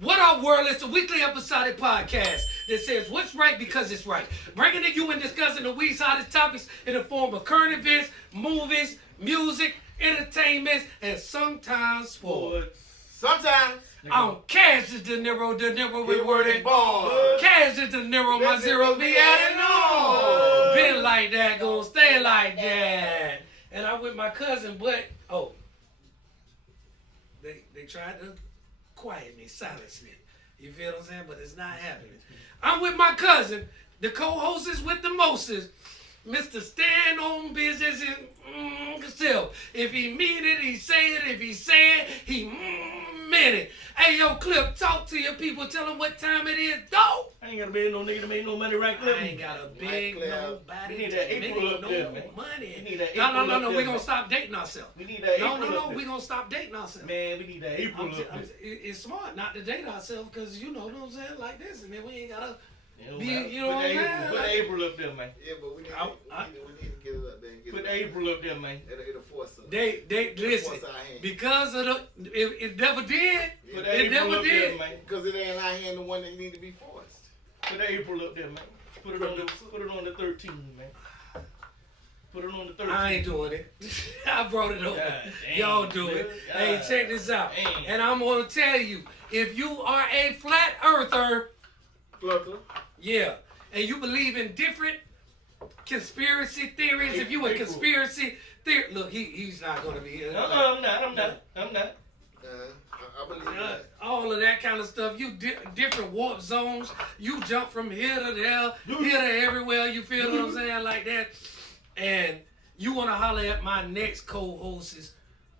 What Up World? It's a weekly episodic podcast that says what's right because it's right. Bringing to you and discussing the week's hottest topics in the form of current events, movies, music, entertainment, and sometimes sports. Sometimes. I'm Cash is De Niro with word and ball. Cash is De Niro, my zero be adding on. Been like that, gonna stay like that. And I'm with my cousin, but they tried to quiet me, silence me. You feel what I'm saying? But it's not happening. I'm with my cousin, the co-host is with the mostest, Mr. Stand on Business himself. If he mean it, he say it. If he say it, he meant it. Hey, yo, Clip, talk to your people. Tell them what time it is, dog. I ain't got to beg no nigga to make no money right, Clip. I ain't got a big nobody We need to that make April up no there, man. money. We need that No, April up we're there, going man. to stop dating ourselves. We need that April No, up there. we're going to stop dating ourselves. Man, we need that April up there. It's smart not to date ourselves because, you know what I'm saying, like this, and then we ain't got to Put like, April up there, man. Yeah, but we need to get it up there and get Put it up April up there, man. It'll force us. They listen, Force our hand. because of it never did. Put It April never up there, did. man. Because it ain't our hand the one that need to be forced. Put April up there, man. Put it on the 13th, man. Put it on the 13th. I ain't doing it. I brought it up. God damn, Y'all do it. God Hey, check this out. damn. And I'm going to tell you, if you are a flat earther, Flutter. yeah, and you believe in different conspiracy theories, if you a April. conspiracy theory, look, he's not going to be here. I'm not. I believe that. All of that kind of stuff. You different warp zones. You jump from here to there, here to everywhere. You feel what I'm saying, like that. And you want to holler at my next co-host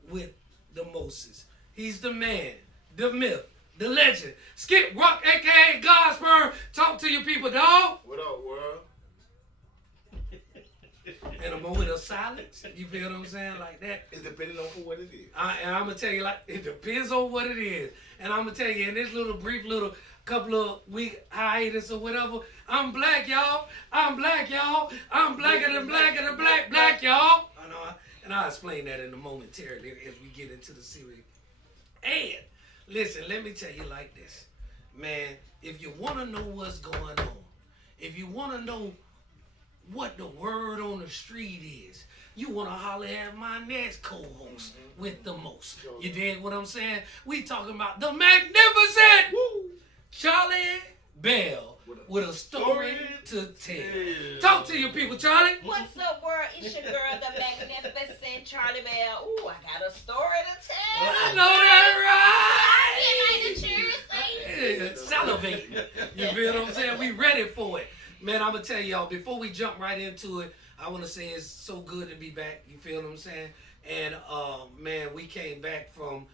with the Moses. He's the man, the myth, the legend. Skip Rock, aka Godsperm. Talk to your people, dog. What up, world? In a moment of silence. You feel what I'm saying, like that. It's depending on what it is. And I'm going to tell you, like, it depends on what it is. And I'm going to tell you, in this brief couple of week hiatus or whatever, I'm black, y'all. I'm black, y'all. I'm blacker than black, y'all. I know, and I'll explain that in a momentarily as we get into the series. And, listen, let me tell you like this. Man, if you want to know what's going on, if you want to know what the word on the street is, you want to holler at my next co-host with the most. You dig what I'm saying? We talking about the magnificent Charlie Bell with a story to tell. Talk to your people, Charlie. What's up, world? It's your girl, the magnificent Charlie Bell. Ooh, I got a story to tell. I know that right. I like the cheers, say. Salivate. You feel what I'm saying? We ready for it. Man, I'm going to tell y'all, before we jump right into it, I want to say it's so good to be back. You feel what I'm saying? And, man, we came back from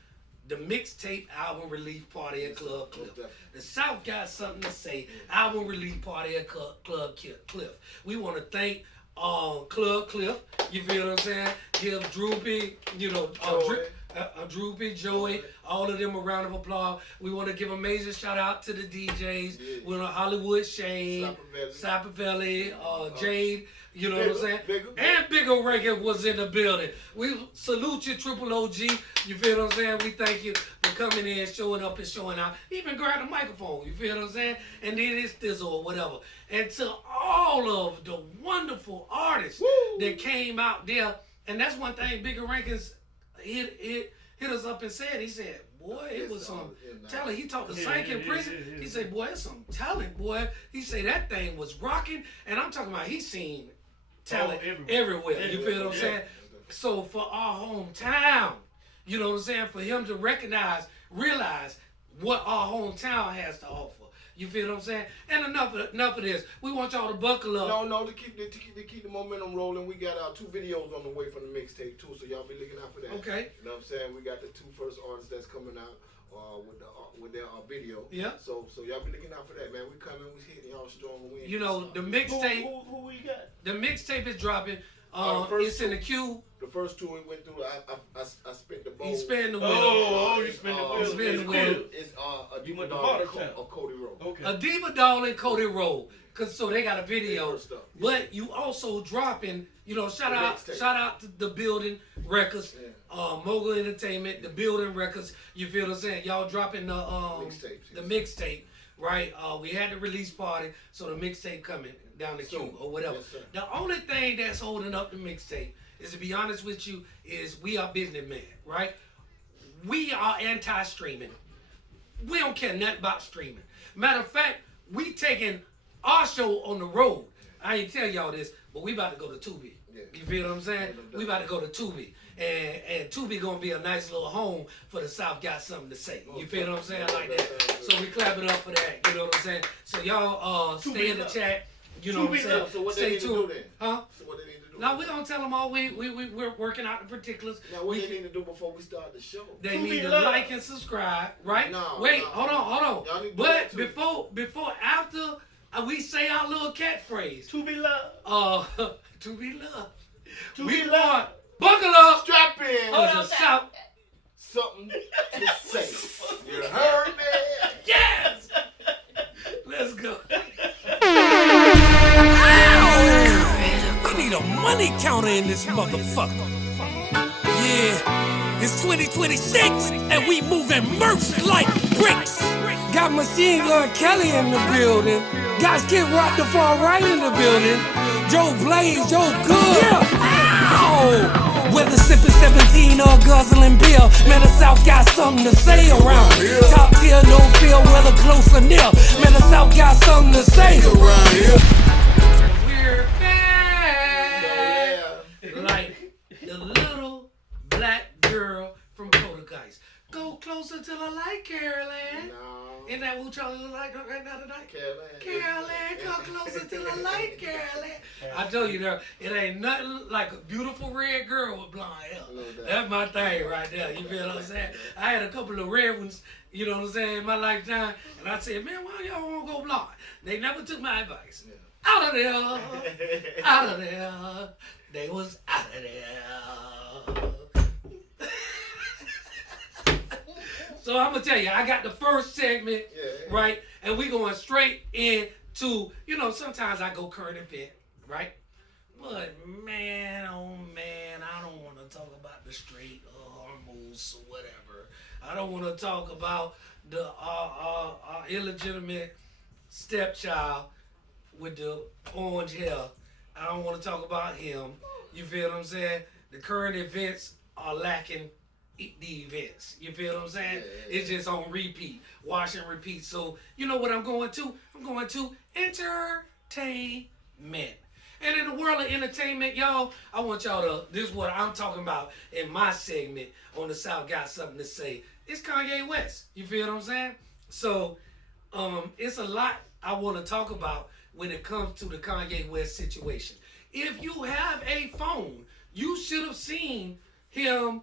the mixtape album release party at Club Cliff. The South got something to say. Album release party at Club Cliff. We want to thank Club Cliff. You feel what I'm saying? Give Droopy, Droopy, Joey, all of them a round of applause. We want to give a major shout out to the DJs. Yeah. We want Hollywood Shane, Sapavelli, Jade, you know what I'm saying? And Bigger Rankin was in the building. We salute you, Triple OG. You feel what I'm saying? We thank you for coming in, showing up and showing out. Even grab the microphone, you feel what I'm saying? And then it's Thizzle or whatever. And to all of the wonderful artists that came out there, and that's one thing Bigger Rankins hit us up and said, he said, boy, it was some talent. He talked to Sank in prison. He said, boy, it's some talent, boy. He said that thing was rocking. And I'm talking about he's seen talent everywhere. You feel what I'm saying? So for our hometown, you know what I'm saying? For him to realize what our hometown has to offer. You feel what I'm saying? And enough of this. We want y'all to buckle up. No, to keep the momentum rolling, we got 2 videos on the way from the mixtape too, so y'all be looking out for that. Okay. You know what I'm saying? We got the 2 first artists that's coming out with their video. Yeah. So y'all be looking out for that, man. We coming, we hitting y'all strong. You know, the mixtape. Who we got? The mixtape is dropping. It's in the queue. The first 2 we went through, I spent the bowl. He spent the wheel. You spent the wheel. He spent the wheel. It's Adiba Dog and Cody Rowe. Okay. Adiba Dog and Cody Rowe. cause so they got a video. But you also dropping, you know, shout out to the Building Records, Mogul Entertainment, the Building Records. You feel what I'm saying? Y'all dropping the mixtape, right? We had the release party, so the mixtape coming down the queue or whatever. Yes, the only thing that's holding up the mixtape is, to be honest with you, is we are businessmen, right? We are anti-streaming. We don't care nothing about streaming. Matter of fact, we taking our show on the road. I ain't tell y'all this, but we about to go to Tubi. Yeah. You feel what I'm saying? We about to go to Tubi. And Tubi gonna be a nice little home for the South Got Something to Say. You feel what I'm saying? Like that. So we clap it up for that. You know what I'm saying? So y'all stay in the chat. You know what I'm saying? So what they need to do then? Huh? So what they need to do? No, we gonna tell them all. We're working out the particulars. Now what they need to do before we start the show? They need to like and subscribe, right? Wait, hold on. But after we say our little catchphrase, to be loved. To be loved. To be loved. Buckle up. Strap in. Hold on, something to say. You heard me? Yes. Let's go. We need a money counter in this motherfucker. Yeah, it's 2026 and we moving merch like bricks. Got Machine Gun Kelly in the building. Got Skid Rock the far right in the building. Joe Blaze, Joe Good. Yeah. Ow. Whether sipping 17 or guzzling beer, man, the South got something to say around here. Top tier, no feel, whether close or near. Man, the South got something to say around here. We're back. Like the little black girl from Poltergeist. Go closer till I like Caroline. No. Isn't that what Charlie look like right now tonight? Caroline, come closer till I like Caroline. I told you there, it ain't nothing like a beautiful red girl with blonde hair. That's my thing right there. You feel what I'm saying? I had a couple of red ones, you know what I'm saying, in my lifetime, and I said, man, why y'all want to go blonde? They never took my advice. Yeah. Out of there, out of there. They was out of there. So I'm gonna tell you, I got the first segment, right? And we going straight into, you know, sometimes I go current event, right? But man, oh man, I don't want to talk about the straight hormones or whatever. I don't want to talk about the illegitimate stepchild with the orange hair. I don't want to talk about him. You feel what I'm saying? The current events are lacking the events. You feel what I'm saying? Yeah. It's just on repeat. Wash and repeat. So, you know what I'm going to? I'm going to entertainment. And in the world of entertainment, y'all, I want y'all to, this is what I'm talking about in my segment on the South Got Something to Say. It's Kanye West. You feel what I'm saying? So, it's a lot I want to talk about when it comes to the Kanye West situation. If you have a phone, you should have seen him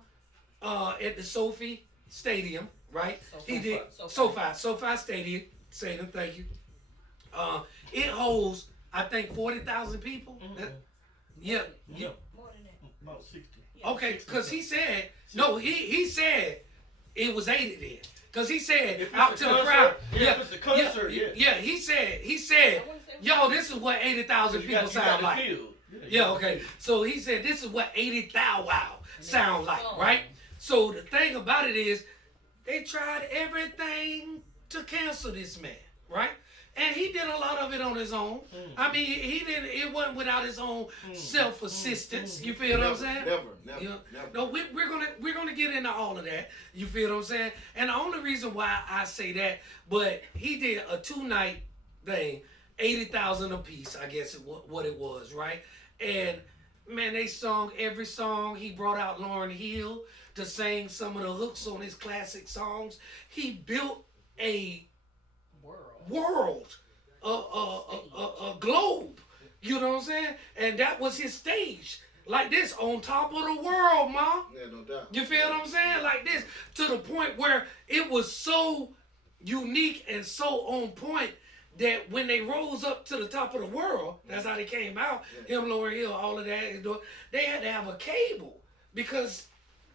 at the SoFi Stadium, right? He did SoFi Stadium. Thank you. It holds, I think, 40,000 people. Mm-hmm. Yeah. More than that. About 60. Okay, because he said he said it was 80 then. Because he said out to the crowd. Yeah, it's a concert. Yeah. He said, yo, this is what 80,000 people sound like. Yeah, okay. So he said this is what 80,000 sound like, right? So the thing about it is, they tried everything to cancel this man, right? And he did a lot of it on his own. I mean, it wasn't without his own self-assistance. You feel what I'm saying? Never. No, we're gonna get into all of that. You feel what I'm saying? And the only reason why I say that, but he did a 2-night thing, 80,000 a piece, I guess what it was, right? And man, they sung every song. He brought out Lauryn Hill to sing some of the hooks on his classic songs. He built a world, a globe. You know what I'm saying? And that was his stage. Like this, on top of the world, ma. Yeah, no doubt. You feel what I'm saying? Like this, to the point where it was so unique and so on point that when they rose up to the top of the world, that's how they came out, him, Lauryn Hill, all of that, they had to have a cable because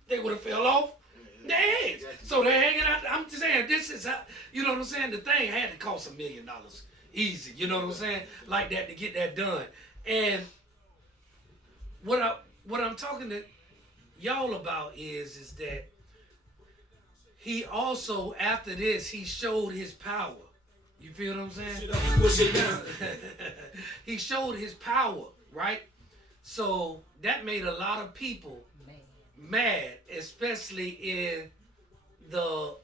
they would have fell off their heads. So they're hanging out. I'm just saying, this is how, you know what I'm saying? The thing had to cost $1 million. easy. You know what I'm saying? Like that to get that done. And what I'm talking to y'all about is that he also, after this, he showed his power. You feel what I'm saying? Push it down. He showed his power, right? So that made a lot of people mad, especially in the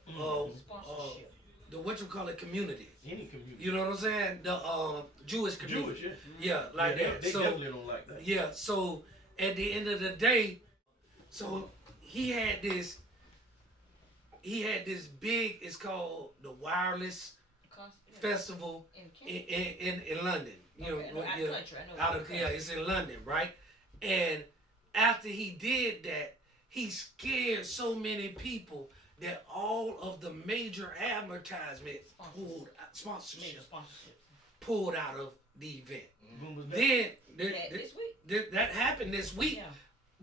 community. Any community. You know what I'm saying? The Jewish community. Jewish, yeah, like that. They so definitely don't like that. yeah, so at the end of the day, so he had this big, it's called the Wireless Festival in London. You know, it's in London, right? And after he did that, he scared so many people that all of the major advertisement pulled out of the event. Then that happened this week. Yeah.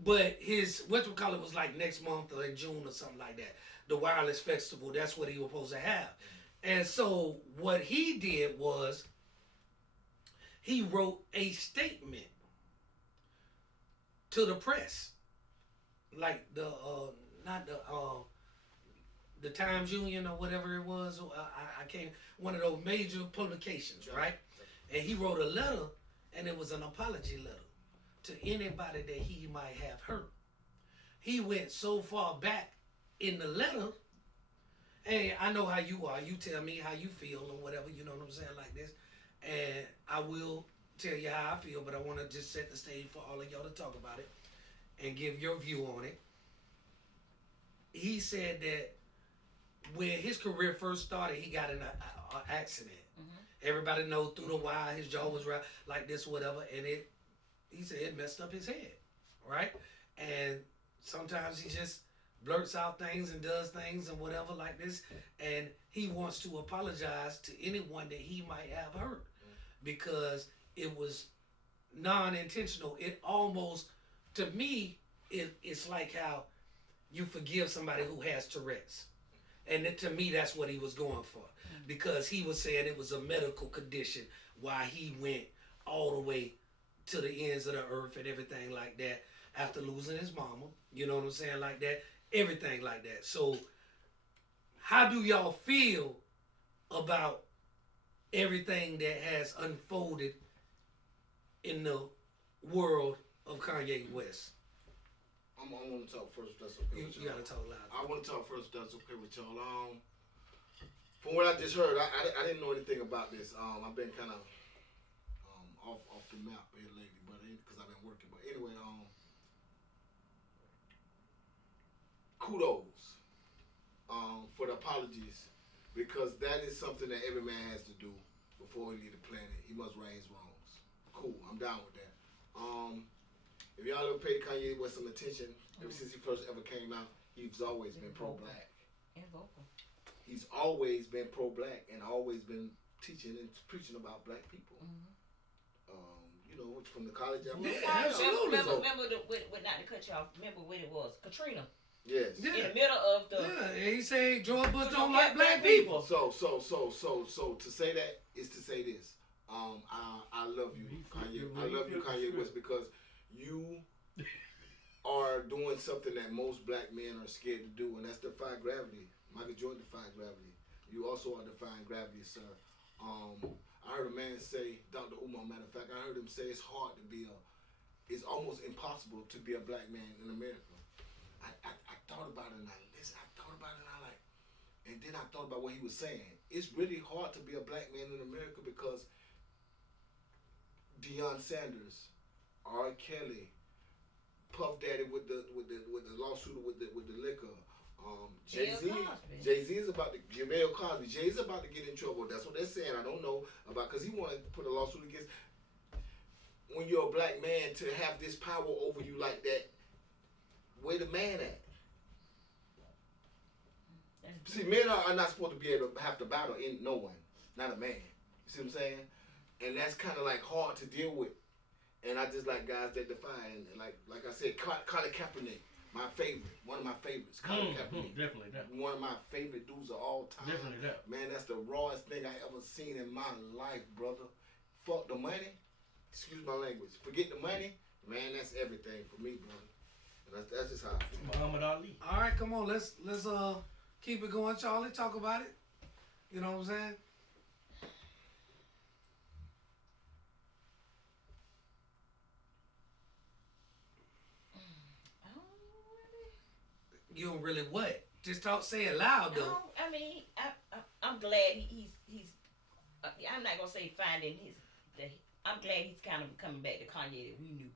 But his whatchamacallit was like next month or in June or something like that. The Wireless Festival, that's what he was supposed to have. And so what he did was he wrote a statement to the press, like the Times Union or whatever it was. I can't, one of those major publications, right? And he wrote a letter, and it was an apology letter to anybody that he might have hurt. He went so far back in the letter. Hey, I know how you are. You tell me how you feel or whatever, you know what I'm saying, like this. And I will tell you how I feel, but I want to just set the stage for all of y'all to talk about it and give your view on it. He said that when his career first started, he got in an accident. Mm-hmm. Everybody knows through the wire, his jaw was right, like this or whatever, and he said it messed up his head, right? And sometimes he just blurts out things and does things and whatever like this, and he wants to apologize to anyone that he might have hurt because it was non-intentional. It almost, to me, it's like how you forgive somebody who has Tourette's. And to me, that's what he was going for, because he was saying it was a medical condition why he went all the way to the ends of the earth and everything like that after losing his mama. You know what I'm saying, like that. Everything like that. So how do y'all feel about everything that has unfolded in the world of Kanye West? I want to talk first, if that's okay with y'all. You got to talk loud. I want to talk first, if that's okay with y'all. From what I just heard, I didn't know anything about this. I've been kind of off the map here lately, but because I've been working. But anyway, kudos for the apologies, because that is something that every man has to do before he leave the planet. He must right his wrongs. Cool, I'm down with that. If y'all ever paid Kanye West some attention, ever since he first ever came out, he's always been pro-black. And vocal. He's always been pro-black and always been teaching and preaching about black people. Mm-hmm. You know, from the college. Absolutely. Remember not to cut you off. Remember when it was Katrina. Yes. Yeah. In the middle of the. Yeah, he said George Bush don't like black people. So to say that is to say this. I love you, Kanye. I love you, Kanye West, because you are doing something that most black men are scared to do, and that's defy gravity. Michael Jordan defied gravity. You also are defying gravity, sir. I heard a man say, Dr. Umar, matter of fact, I heard him say it's almost impossible to be a black man in America. I thought about it and and then I thought about what he was saying. It's really hard to be a black man in America because Deion Sanders, R. Kelly, Puff Daddy with the lawsuit with the liquor. Jay-Z is about to Bill Cosby. Jay's about to get in trouble. That's what they're saying. I don't know about, because he wanted to put a lawsuit against. When you're a black man, to have this power over you like that, where the man at? See, men are not supposed to be able to have to battle in no one, not a man. You see what I'm saying? And that's kind of like hard to deal with. And I just like guys that defy. And like I said, Colin Kaepernick, my favorite, one of my favorites. Colin Kaepernick, definitely that. One of my favorite dudes of all time. Definitely that. Man, that's the rawest thing I ever seen in my life, brother. Fuck the money. Excuse my language. Forget the money. Man, that's everything for me, brother. That's just how I feel. Muhammad Ali. All right, come on. Let's keep it going, Charlie. Talk about it. You know what I'm saying? You don't really what? Just talk. Say it loud though. No, I mean, I'm glad he's. I'm not gonna say finding his. I'm glad he's kind of coming back to Kanye that we knew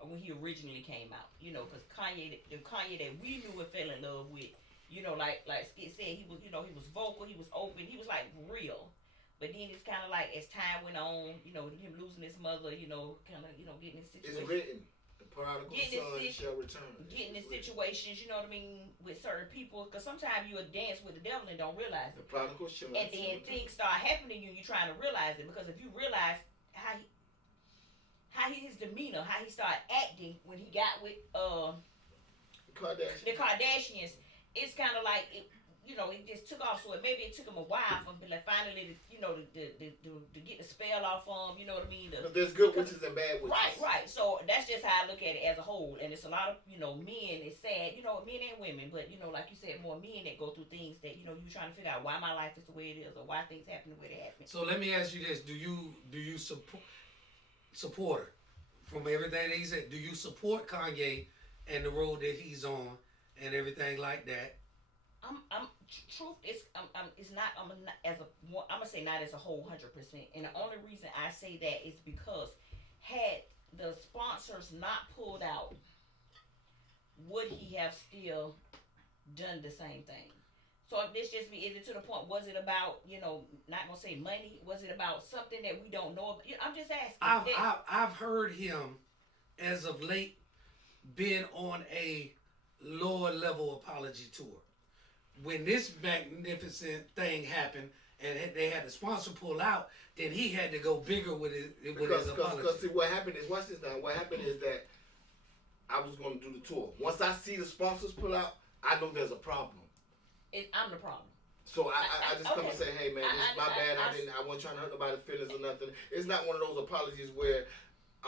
when he originally came out. You know, because Kanye, the Kanye that we knew and fell in love with. You know, like Skit said, he was. You know, he was vocal. He was open. He was like real. But then it's kind of like as time went on, you know, him losing his mother. You know, kind of getting his situation. It's written. The prodigal son shall return. Getting in situations, you know what I mean, with certain people, because sometimes you'll dance with the devil and don't realize it. The prodigal shall return. And then things start happening to you, you're trying to realize it, because if you realize his demeanor, how he started acting when he got with the Kardashians, it's kind of like it just took off. So maybe it took him a while for finally to get the spell off him. You know what I mean? But there's good witches and bad witches. Right. So that's just how I look at it as a whole. And it's a lot of men. It's sad, men and women. But like you said, more men that go through things that you're trying to figure out why my life is the way it is or why things happen the way they happen. So let me ask you this: Do you support her from everything that he said? Do you support Kanye and the road that he's on and everything like that? Truth is, it's not. I'm gonna say not as a whole 100%. And the only reason I say that is because had the sponsors not pulled out, would he have still done the same thing? So if this just is it to the point? Was it about not gonna say money? Was it about something that we don't know about? I'm just asking. I've heard him as of late been on a lower level apology tour. When this magnificent thing happened and they had the sponsor pull out, then he had to go bigger with his apology. Because see, what happened is, watch this now. What happened is that I was going to do the tour. Once I see the sponsors pull out, I know there's a problem. I'm the problem. So I just come and say, hey man, this is my bad. I wasn't trying to hurt nobody's feelings or nothing. It's not one of those apologies where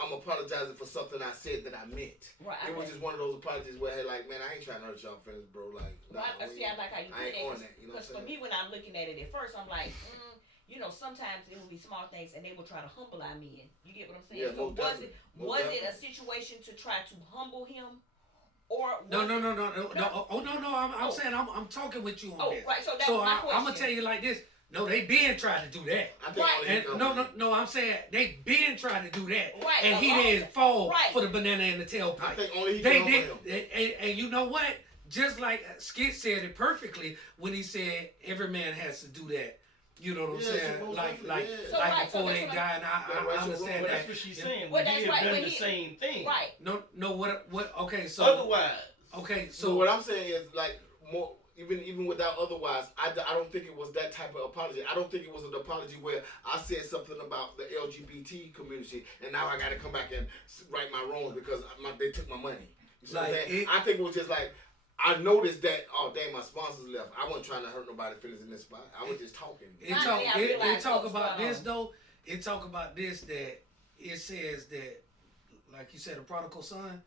I'm apologizing for something I said that I meant. Right. It was just one of those apologies where, hey, like, man, I ain't trying to hurt y'all feelings, bro. Like, nah, I like how you put that. Because for me, when I'm looking at it at first, I'm like, sometimes it will be small things, and they will try to humble our men. You get what I'm saying? Yeah, so was it a situation to try to humble him, or no? I'm saying I'm talking with you on this. Right. So that's my question. I'm gonna tell you like this. No, they been trying to do that. No, I'm saying they been trying to do that. Right. And he didn't fall for the banana in the tailpipe. I think only he they can did. And you know what? Just like Skit said it perfectly when he said every man has to do that. You know what I'm saying? Like before they die, and I understand that. That's what she's saying. Well, he had done the same thing. Right. No, what? Okay, so otherwise. Okay, so what I'm saying is like more. Even without otherwise, I don't think it was that type of apology. I don't think it was an apology where I said something about the LGBT community and now I got to come back and right my wrongs because they took my money. You see what I'm saying? I think it was just like, I noticed that, oh dang, my sponsors left. I wasn't trying to hurt nobody's feelings in this spot. I was just talking. It talk about this though. It talk about this that it says that, like you said, a prodigal son,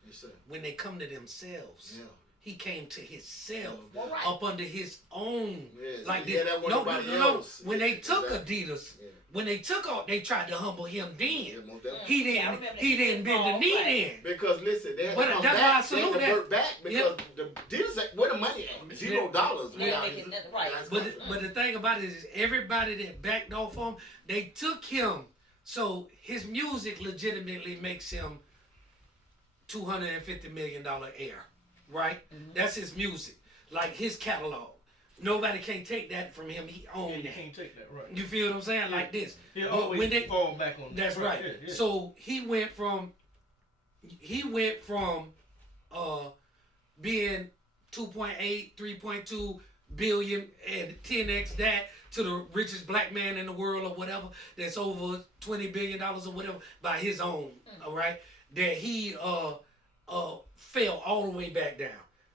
when they come to themselves. Yeah. He came to himself up under his own, like this. No. When they took Adidas, when they took off, they tried to humble him. Then he didn't bend the knee then. Because listen, they had to come that's back. why I salute that. Back because the Adidas, where the money at? $0. But the thing about it is, everybody that backed off him, they took him. So his music legitimately makes him $250 million heir. Right? Mm-hmm. That's his music. Like his catalog. Nobody can take that from him. He owned that. Can't take that, right. You feel what I'm saying? Like this. He'll always fall back on that. That's right. Yeah. So he went from being 2.8, 3.2 billion and 10x that to the richest black man in the world or whatever, that's over $20 billion or whatever by his own. All right? That he fell all the way back down.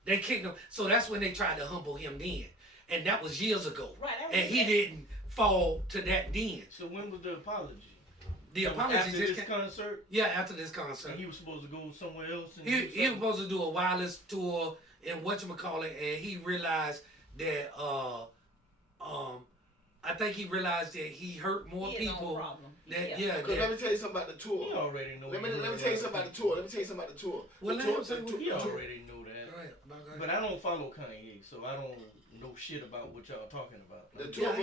They kicked him. So that's when they tried to humble him then. And that was years ago. Right. And he didn't fall to that then. So when was the apology? The apology after just this concert? Yeah, after this concert. And he was supposed to go somewhere else? And He was supposed to do a wireless tour and whatchamacallit, and he realized that I think he realized that he hurt more people. No problem. Because let me tell you something about the tour. He already know. Let me tell you something about the tour. Well, He already know that. Right. But I don't follow Kanye, so I don't know shit about what y'all talking about. The tour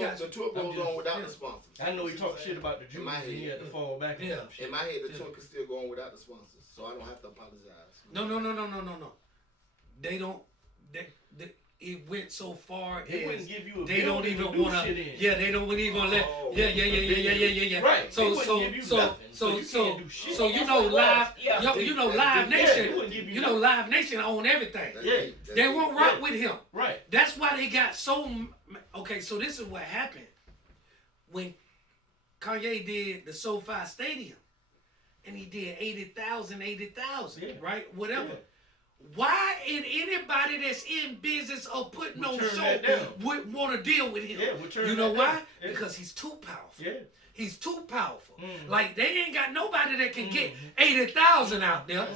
goes on without the sponsors. I know he talked shit about the Jews and he had to fall back on some shit. In my head, the tour can still go on without the sponsors, so I don't have to apologize. No. They don't. It went so far. They wouldn't give you a they don't even do want to. shit in. Yeah, they don't even let. Yeah. Right. So you know live. You know Live Nation. You know Live Nation own everything. Yeah. They won't rock with him. Right. That's why they got so. Okay, so this is what happened when Kanye did the SoFi Stadium, and he did 80,000, right? Whatever. Yeah. Why in anybody that's in business of putting on show would want to deal with him? Yeah, you know why? Yeah. Because he's too powerful. Yeah. He's too powerful. Mm-hmm. Like, they ain't got nobody that can get 80,000 out there.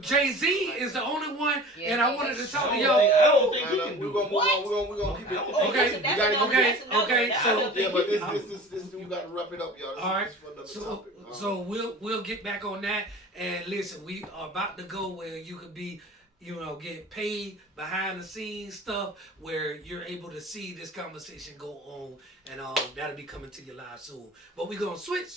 Jay-Z is the only one, and I wanted to talk to y'all. I don't think he can do We're gonna keep it. Okay. So yeah, but this we gotta wrap it up, y'all. All right. So we'll get back on that. And listen, we are about to go where you could be, get paid behind the scenes stuff where you're able to see this conversation go on, and that'll be coming to you live soon. But we're gonna switch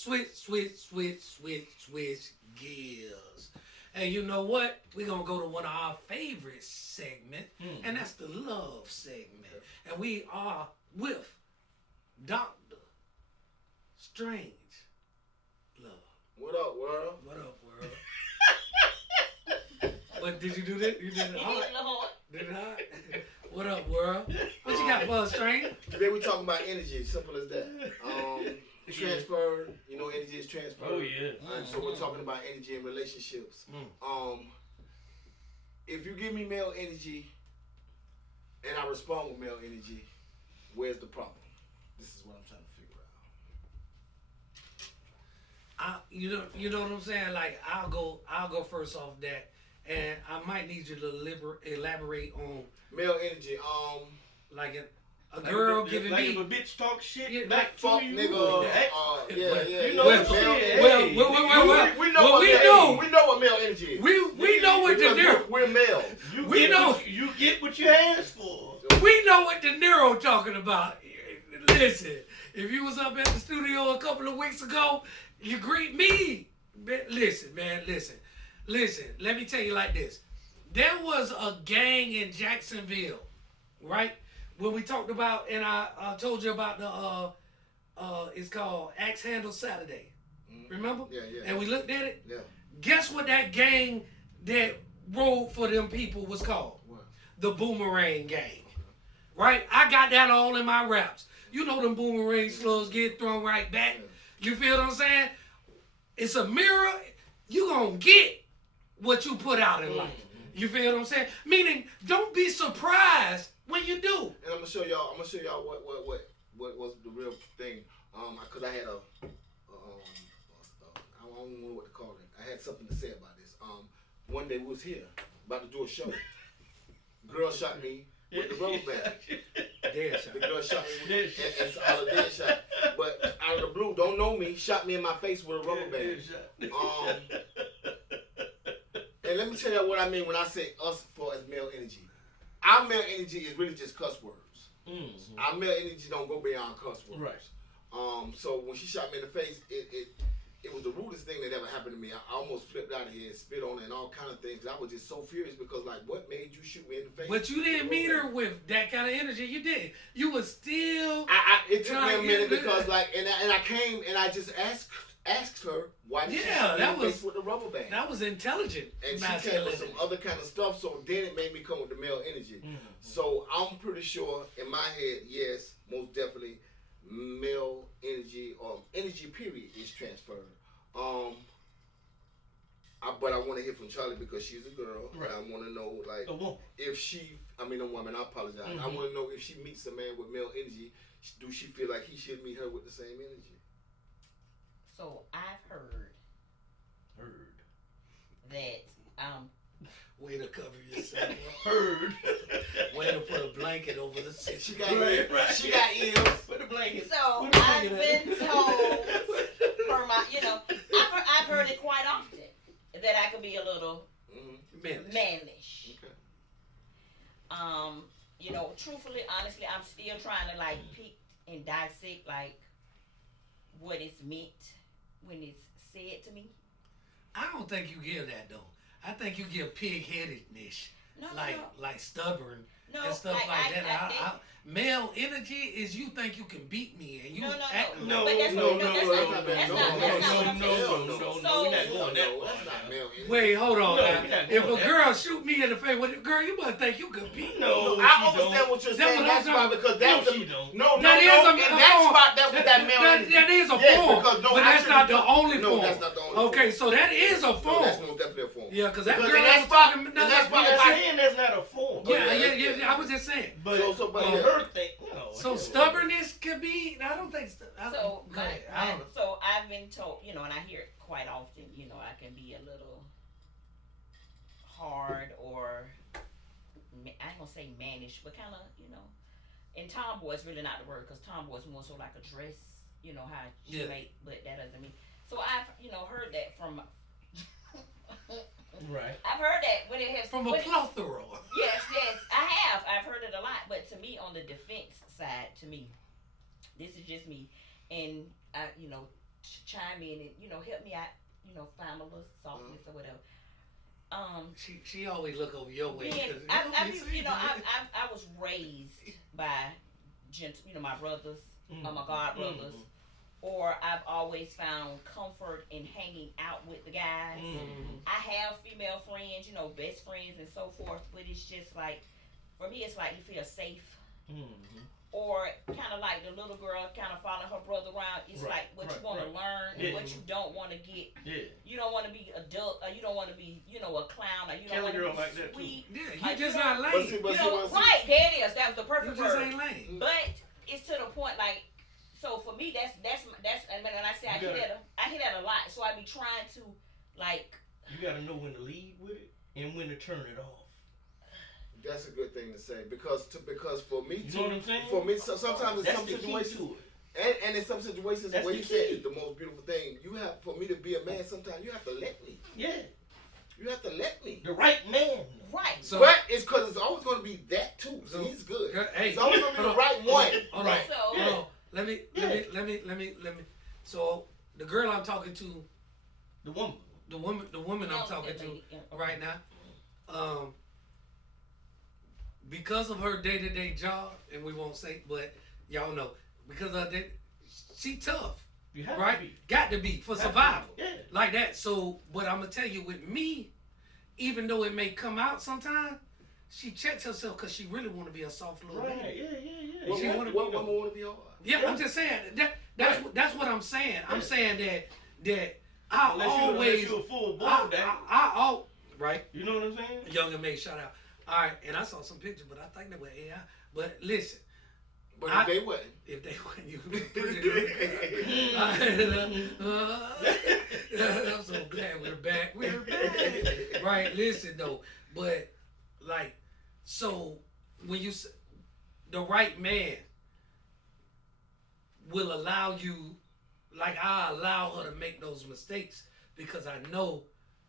gears. And you know what? We're gonna go to one of our favorite segments, and that's the love segment. And we are with Dr. Strange Love. What up, world? What, did you do that? You did it hard. Did it hard? What up, world? What you got for us, Strange? Today we talking about energy. Simple as that. Transfer. Energy is transfer. Oh yeah. So we're talking about energy in relationships. If you give me male energy, and I respond with male energy, where's the problem? This is what I'm trying to figure out. You know what I'm saying? Like, I'll go first off that. And I might need you to elaborate on male energy. Like a girl giving like me. If a bitch talk shit back to fuck you, nigga. Yeah. We know what male energy is. We know what De Niro. We're male. You get what you asked for. We know what De Niro talking about. Listen, if you was up at the studio a couple of weeks ago, you greet me. Listen, man. Listen, let me tell you like this. There was a gang in Jacksonville, right? When we talked about, and I told you about the, it's called Axe Handle Saturday. Remember? Yeah. And we looked at it? Yeah. Guess what that gang that rode for them people was called? What? The Boomerang Gang. Right? I got that all in my raps. You know them boomerang slugs get thrown right back. You feel what I'm saying? It's a mirror. You gonna get what you put out in life. You feel what I'm saying? Meaning, don't be surprised when you do. And I'm gonna show y'all what was the real thing. Cause I had I don't know what to call it. I had something to say about this. One day we was here about to do a show. Girl shot me with the rubber band. Dead shot. The girl shot me with a dead shot. But out of the blue, don't know me, shot me in my face with a rubber band. And let me tell you what I mean when I say us for as male energy. Our male energy is really just cuss words. Our male energy don't go beyond cuss words. Right. So when she shot me in the face, it was the rudest thing that ever happened to me. I almost flipped out of here and spit on it and all kind of things. I was just so furious because, like, what made you shoot me in the face? But you didn't meet her with that kind of energy. You did. You was still. It took me a minute because, like, and I came and I just asked her why did she shot me in the face with the rubber band. That was intelligent. And she came with some other kind of stuff, so then it made me come with the male energy. So I'm pretty sure in my head, yes, most definitely, male energy or energy period is transferred. But I want to hear from Charlie because she's a girl. Right. And I want to know, like, if she, a woman, I apologize. I want to know if she meets a man with male energy, do she feel like he should meet her with the same energy? So I've heard that Way to cover yourself. Heard. Way to put a blanket over the situation. She got ears. She got ears. Put a blanket. So Put a I've blanket been told for my, I've heard it quite often that I could be a little mannish. Okay. Truthfully, honestly, I'm still trying to like pick and dissect like what it's meant when it's said to me. I don't think you give that though. I think you give pig-headedness, No, like stubborn no, and stuff I like that. think, Male energy is you think you can beat me and you No. act No, But that's no, not- no, that's no, not- no, that's no, not- no, that's not no, what I'm no, saying. no, no, So- we're not going that No, far. that's not male energy. Wait, hold on. No, now. we're not If a going that girl shoot me in the face, girl, you must think you could beat me. No, I she understand don't. what you're That's saying. what That's I'm why, saying. because that's No, the she don't. no, That is a and that's form. why that was that male energy. That is a Yes, form, because no, but that's actually, not the only no, form. that's not the only Okay, form. so that is a No, form. that's most definitely a form. Yeah, because that Because girl in I that was spot- talking in that spot, I'm if I- saying that's not a form. Yeah, I was just saying. But but her thing, So stubbornness could be. I don't think. So, go ahead. I don't know. so I've been told, and I hear it quite often, I can be a little hard or, I ain't gonna say mannish, but kind of, and tomboy is really not the word, because tomboy is more so like a dress, how she make, but that doesn't mean. So I've, heard that from, Right. I've heard that when it has. From a plethora. Yes, I have. I've heard it a lot, but to me, on the defense side, this is just me, and I, chime in and help me out, find a little softness or whatever. She always look over your way. I was raised by my brothers, my god brothers, or I've always found comfort in hanging out with the guys. I have female friends, best friends and so forth, but it's just like, for me, it's like you feel safe. Or kind of like the little girl kind of following her brother around. It's like what you want to learn and what you don't want to get. Yeah. You don't want to be adult, or you don't want to be, a clown, or you don't want to be like that sweet. Yeah, you just not lame. Right, there it is. That was the perfect You just word. ain't lame. But it's to the point, like, so for me, that's. And when I say I hear that a lot. So I be trying to, like. You gotta know when to lead with it and when to turn it off. That's a good thing to say because for me you know what I'm saying? For me, sometimes in that's some the situations, key to it. and in some situations, That's where the you key. said is the most beautiful thing. You have for me to be a man. Sometimes you have to let me. Yeah. You have to let me. The right man. Right. So, but it's because it's always going to be that too. So he's good. Hey, it's always going to be the right one. Hold right. on. So, hold on. Let me. So the girl I'm talking to, the woman I'm talking to right now, because of her day-to-day job, and we won't say, but y'all know, because of that, she tough, You have right? to be. Got to be for survival, Yeah. like that. So, but I'm gonna tell you, with me, even though it may come out sometime, she checks herself because she really want to be a soft little Right. lady. Yeah. She wanna What woman want to be hard? Yeah, I'm just saying that's what I'm saying. I'm saying that I unless you're a full blown right. You know what I'm saying? Young and May, shout out. All right, and I saw some pictures, but I think they were AI. But listen, But if they wasn't, you could put it I'm so glad we're back. We're back. Right, listen though, but like, so when you the right man will allow you, like I allow her to make those mistakes because I know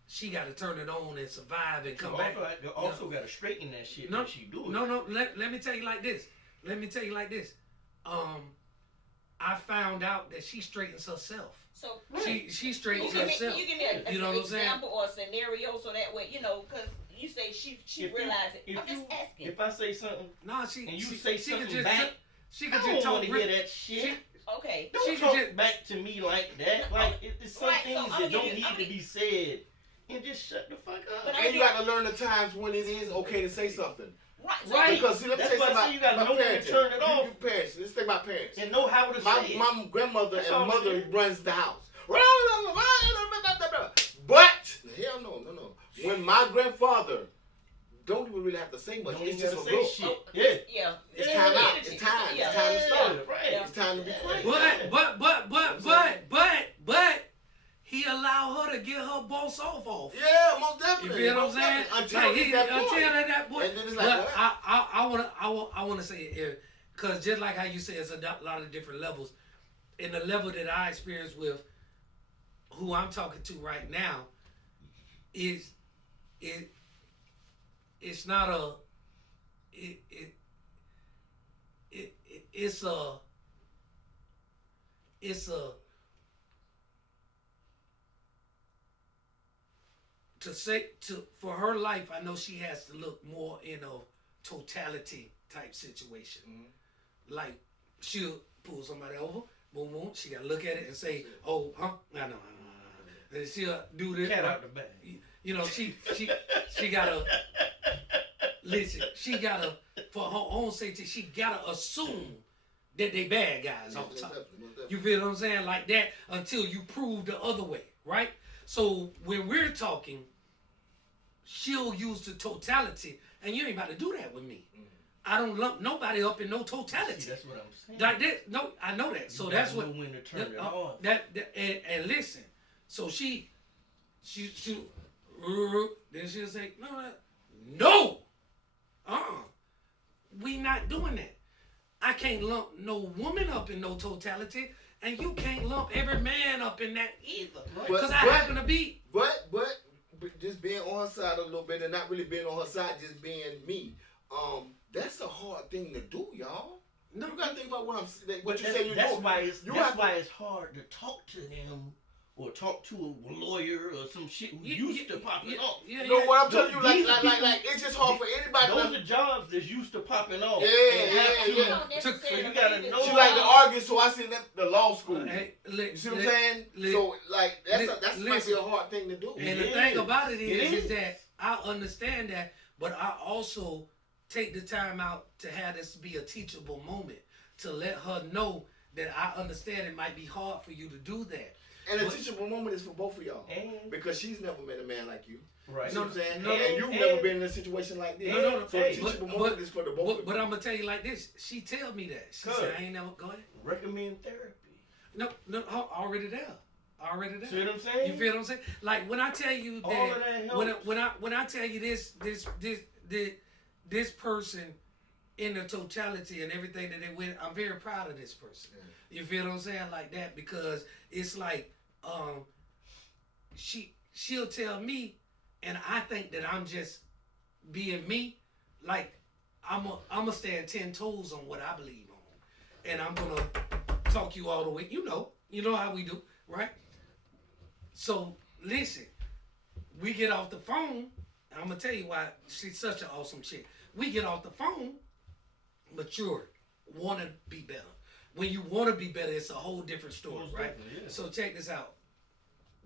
she got to turn it on and survive and come back. You also got to straighten that shit No, when she do it. No. Let me tell you like this. I found out that she straightens herself. So She straightens herself. You give me an You know what I'm saying? example or a scenario so that way, because you say she realized it. I'm just asking. If I say something No, and you say something back, she I could don't just want talk. to hear that shit. Okay. Don't talk back to me like that. Like, it's some Right, so things I'm that don't gonna- need I'm to be said. And just shut the fuck up. But and you got to learn the times when it is okay to say something. Right. Because see, let me That's tell you why I something say you gotta about know when to parenting. turn it off. You parents, let's think about parents. And know how to say it. My grandmother That's and all mother it is. runs the house. But hell no. When my grandfather don't even really have to say much. Don't It's even just a gotta look. say shit. Yeah. It's time out. It's time. It's time to start. Right. It's time to be quiet. But he allowed her to get her boss off. Yeah, most definitely. You feel what I'm saying? Until Like that point. And then it's like, But what? I wanna say it here, cause just like how you say it's a lot of different levels. In the level that I experience with who I'm talking to right now, it's not a it's a for her life. I know she has to look more in a totality type situation. Mm-hmm. Like she'll pull somebody over, boom boom. She gotta look at it and say, "Oh, huh? No." And she'll do this. Cat out the bag. You know, she gotta listen. She gotta, for her own safety, she gotta assume that they bad guys off top. You feel what I'm saying? Like that until you prove the other way, right? So when we're talking, she'll use the totality, and you ain't about to do that with me. I don't lump nobody up in no totality. See, that's what I'm saying. Like that, no, I know that. So that's what. When to turn it on. And listen. So she then she'll say, no, we not doing that. I can't lump no woman up in no totality, and you can't lump every man up in that either. Because I happen to be. But just being on her side a little bit and not really being on her side, just being me. That's a hard thing to do, y'all. No, you gotta think about what you say you're doing. Why it's hard to talk to them or talk to a lawyer or some shit who used to popping off. You know what I'm telling you? Like it's just hard for anybody. Those are jobs that's used to popping off. Yeah. So you gotta know. She like to argue, so I sent the law school. You see what I'm saying? So like that's might be a hard thing to do. And the thing about it is that I understand that, but I also take the time out to have this be a teachable moment to let her know that I understand it might be hard for you to do that. And a teachable moment is for both of y'all. Because she's never met a man like you. Right. You know what I'm saying? And you've never been in a situation like this. No. So a teachable moment is for the both of you. But I'm going to tell you like this. She tell me that. She said, I ain't never, go ahead. Recommend therapy. No, already there. See what I'm saying? You feel what I'm saying? Like when I tell you that, all of that helps. when I tell you this person in the totality and everything that they went, I'm very proud of this person. You feel what I'm saying? Like that, because it's like she'll tell me, and I think that I'm just being me. Like I'm gonna stand 10 toes on what I believe on, and I'm gonna talk you all the way. You know how we do, right? So listen, we get off the phone. I'm gonna tell you why she's such an awesome chick. We get off the phone, mature, want to be better. When you want to be better, it's a whole different story, right? Yeah. So check this out.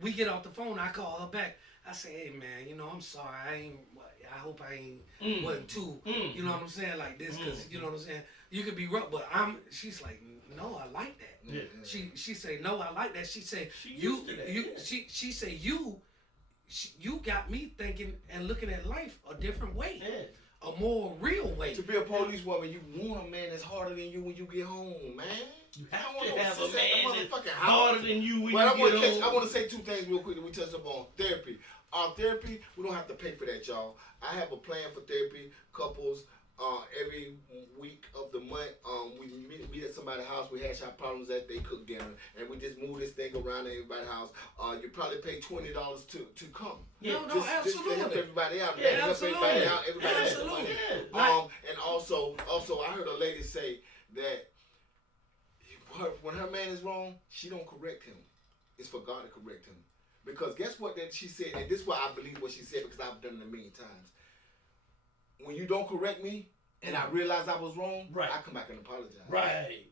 We get off the phone. I call her back. I say, hey man, I'm sorry. I hope I ain't wasn't too. You know what I'm saying? Like this, because you know what I'm saying. You could be rough, but She's like, no, I like that. Yeah. She say, no, I like that. She say, She say you got me thinking and looking at life a different way. Yeah. A more real way. To be a police woman, you want a man that's harder than you when you get home, man. You have to have a man that's harder than you when you get home. I want to say two things real quick that we touched upon. Therapy. Therapy, we don't have to pay for that, y'all. I have a plan for therapy, couples, every week of the month. We meet at somebody's house, we hash out problems that they cook dinner, and we just move this thing around everybody's house. You probably pay $20 to come. Yeah. Absolutely. Just to help everybody out. Yeah, absolutely. Everybody has the money. And also, I heard a lady say that when her man is wrong, she don't correct him. It's for God to correct him. Because guess what that she said, and this is why I believe what she said, because I've done it a million times. When you don't correct me, and I realize I was wrong, I come back and apologize. Right.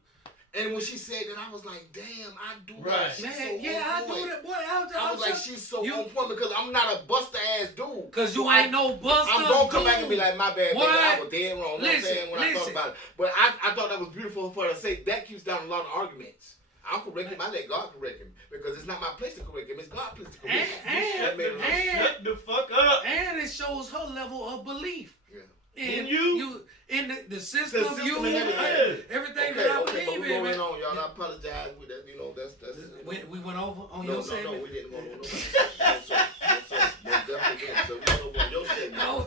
And when she said that, I was like, damn, I do that. Right. She's Man, so I do that. Boy, I was like, she's so on point because I'm not a buster ass dude. Because you ain't no buster. I'm going to come back and be like, my bad, baby, I was dead wrong. Listen, you know what I'm saying? When I thought about it. But I thought that was beautiful for her to say. That keeps down a lot of arguments. I'm correcting him. I let God correct him because it's not my place to correct him. It's God's place to correct him. Shut the fuck up. And it shows her level of belief. in you in the system, system you and everything that I but believe we in. going on, y'all. I apologize with that. You know, that's. We went over on your segment. No, we didn't go over no. Definitely didn't. So we went over on your segment. No. We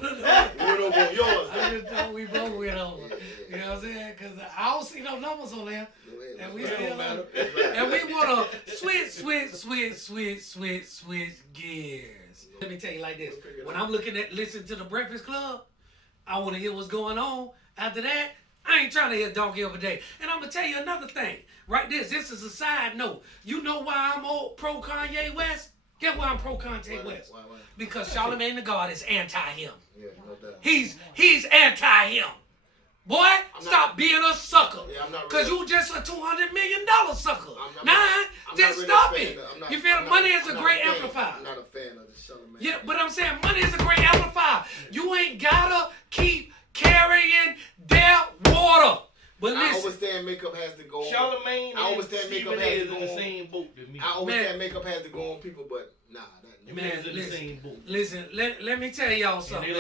went over on yours. I just know we both went over. You know what I'm saying? Because I don't see no numbers on there. And we still and we want to switch gears. Let me tell you like this. When I'm listening to the Breakfast Club, I want to hear what's going on. After that, I ain't trying to hear Donkey of a Day. And I'm going to tell you another thing. Right this is a side note. You know why I'm pro Kanye West? Get why I'm pro Kanye West? Why? Because Charlamagne the God is anti-him. Yeah, no doubt. He's anti-him. Boy, stop being a sucker. Yeah, Cause you just a $200 million sucker. Just stop it. You feel money is a great amplifier. I'm not a fan of the Charlamagne. Yeah, but I'm saying money is a great amplifier. You ain't gotta keep carrying that water. But listen, I understand makeup has to go on. Charlamagne and Stephen A is in the same boat to me. I understand makeup has to go on people, but nah. Listen. Let me tell y'all something. You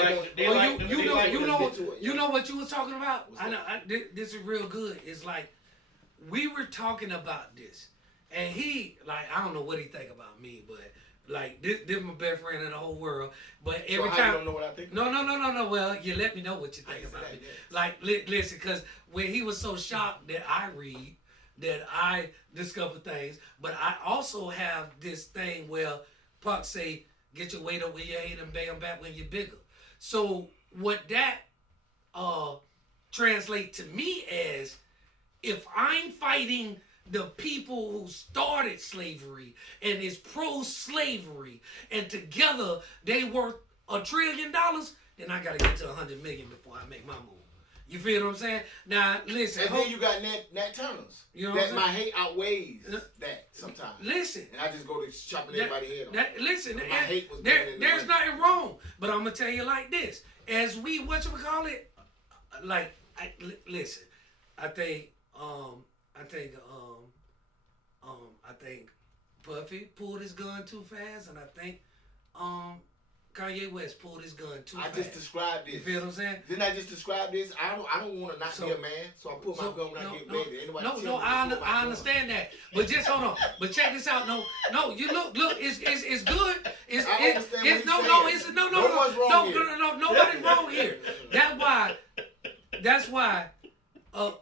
know what you were talking about. This is real good. It's like we were talking about this, and he I don't know what he think about me, but like this my best friend in the whole world. But every time you don't know what I think. No. Well, you let me know what you think about me. Like listen, because when he was so shocked that I read, that I discover things, but I also have this thing where Puck say, get your weight up where you ate and bam back when you're bigger. So what that translate to me as, if I'm fighting the people who started slavery and is pro-slavery and together they worth $1 trillion, then I gotta get to 100 million before I make my move. You feel what I'm saying? Now listen. And then you got Nat Turner's. You know that my hate outweighs that sometimes. Listen. And I just go to chopping everybody's head off. Listen. My hate was there's nothing wrong. But I'm gonna tell you like this. As we listen. I think Puffy pulled his gun too fast, and I think Kanye West pulled his gun too fast. I just described this. You feel what I'm saying? Didn't I just describe this? I don't want to not be a man, so I put my gun when I get ready. I understand that. But just hold on. But check this out. No. You look. It's good. Nobody's wrong here. That's why.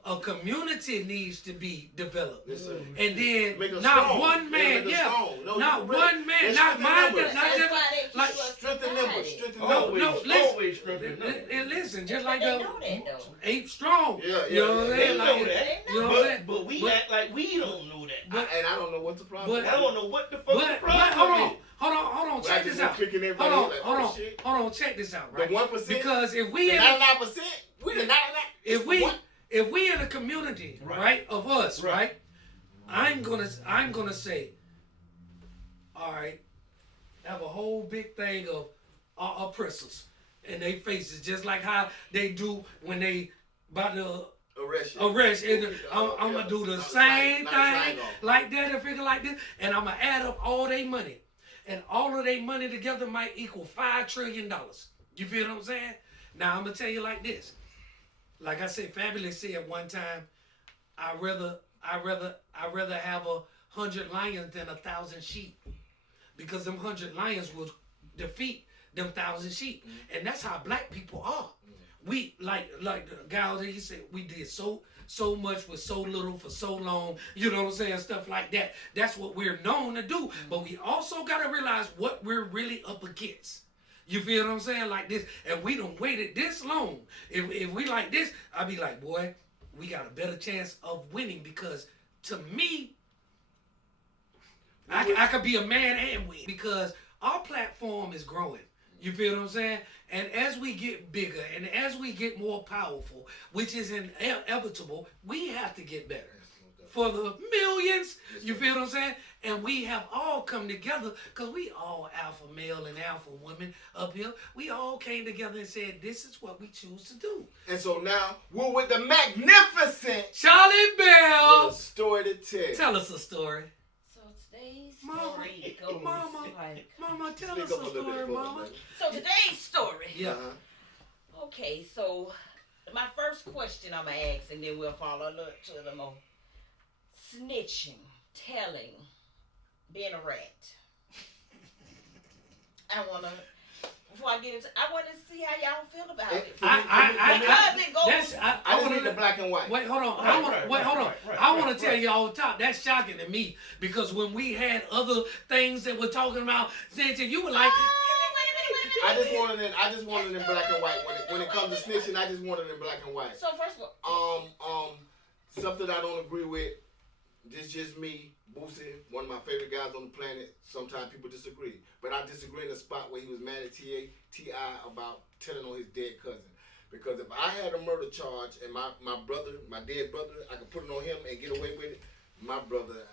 A community needs to be developed, and then not one man, not one man, not mine, not just like strengthen numbers. Always strengthen numbers. And listen, just like they know that though. Ape strong. You know what I'm saying? They know that. You know what I'm saying? But we act like we don't know that. And I don't know what the problem is. I don't know what the fuck the problem is. Hold on, check this out. Hold on, check this out, right? The 1%? Because if we 99%, we the 99%. If we in a community, right, of us, right, I'm gonna say, all right, have a whole big thing of oppressors in their faces, just like how they do when they about to arrest. And I'm gonna do the same thing like that and figure like this, and I'm gonna add up all their money, and all of their money together might equal $5 trillion. You feel what I'm saying? Now I'm gonna tell you like this. Like I said, Fabulous said one time, I'd rather have 100 lions than 1,000 sheep, because them 100 lions will defeat them 1,000 sheep, and that's how black people are. We like the guy that he said, we did so much with so little for so long. You know what I'm saying? Stuff like that. That's what we're known to do. But we also gotta realize what we're really up against. You feel what I'm saying? Like this, and we done waited this long. If we like this, I'd be like, boy, we got a better chance of winning, because to me, I could be a man and win, because our platform is growing. You feel what I'm saying? And as we get bigger and as we get more powerful, which is inevitable, we have to get better. For the millions, you feel what I'm saying? And we have all come together, because we all alpha male and alpha women up here. We all came together and said, this is what we choose to do. And so now, we're with the magnificent Charlie Bell. With a story to tell. Tell us a story. So today's story goes Mama, tell us a story, Mama. So today's story. Yeah. Okay, so my first question I'm gonna ask, and then we'll follow up to the more snitching, telling, being a rat. Before I get into, I want to see how y'all feel about it. I want to read the black and white. Wait, hold on. I want to tell you all the time. That's shocking to me because when we had other things that we're talking about, you were like. I just wanted it in black and white. When it comes to snitching, I just wanted it in black and white. So first of all, something I don't agree with. This just me, Boosie, one of my favorite guys on the planet. Sometimes people disagree, but I disagree in the spot where he was mad at T.I. about telling on his dead cousin. Because if I had a murder charge and my brother, my dead brother, I could put it on him and get away with it. My brother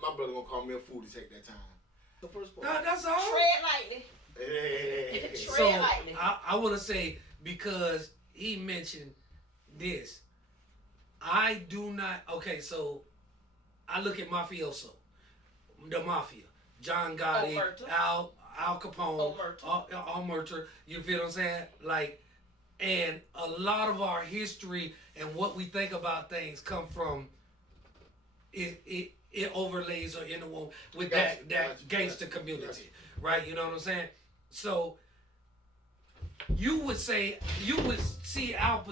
gonna call me a fool to take that time. The first part. That's all. Tread lightly. So I want to say, because he mentioned this, I do not. Okay, so I look at mafioso, the mafia, John Gotti, Al Capone, Murter. You feel what I'm saying? Like, and a lot of our history and what we think about things come from it overlays or in the womb with that gangster community, right? You know what I'm saying? So you would see Al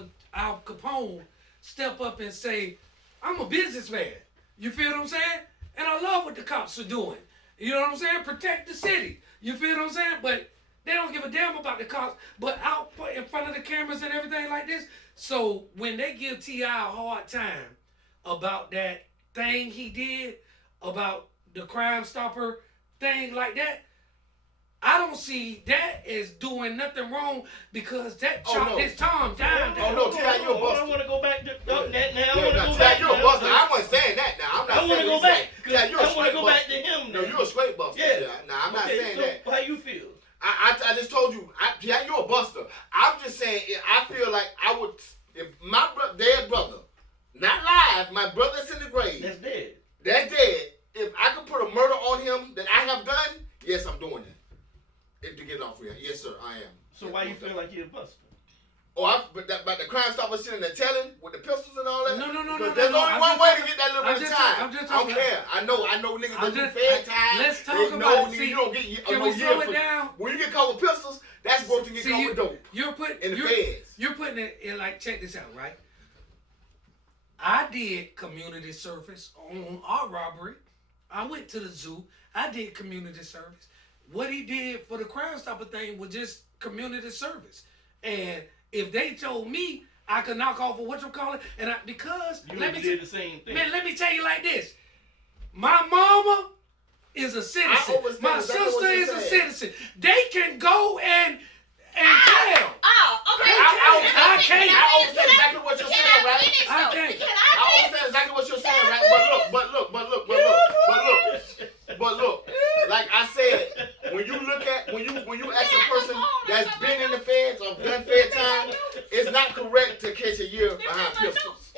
Capone step up and say, I'm a businessman. You feel what I'm saying? And I love what the cops are doing. You know what I'm saying? Protect the city. You feel what I'm saying? But they don't give a damn about the cops. But out in front of the cameras and everything like this. So when they give T.I. a hard time about that thing he did, about the Crime Stopper thing like that, I don't see that as doing nothing wrong because that chopped his Tom down. Oh no, T.I., you a buster. I want to go back to that now. T.I., you a buster. I wasn't saying that now. I'm not I want to go back. T.I., you a straight buster. I want to go back to him now. No, you a straight buster. Yeah. Now, I'm not saying that. How you feel? I just told you, T.I., you a buster. I'm just saying, I feel like I would, if my dead brother, not live, my brother's in the grave. That's dead. If I could put a murder on him that I have done, yes, I'm doing it. To get off here. Yes, sir, I am. So why you feel like you're a buster? But the Crime Stopper sitting there telling with the pistols and all that? No. There's only one way to get that little bit of time. I don't care. I know niggas that do fair time. Let's talk about it. See, you don't get can we slow it down? When you get caught with pistols, that's supposed to get caught with dope. You're putting in the feds. You're putting it in like, check this out, right? I did community service on our robbery. I went to the zoo. I did community service. What he did for the Crime Stopper thing was just community service. And if they told me I could knock off of because you let me did the same thing. Man, let me tell you like this. My mama is a citizen. My sister is a citizen. They can go and tell. Okay. I can't. I understand exactly what you're saying, right? I can't. I understand exactly what you're saying, right? But look. Like I said, when you ask a person that's been in the feds or done fed time, it's not correct to catch a year behind pistols.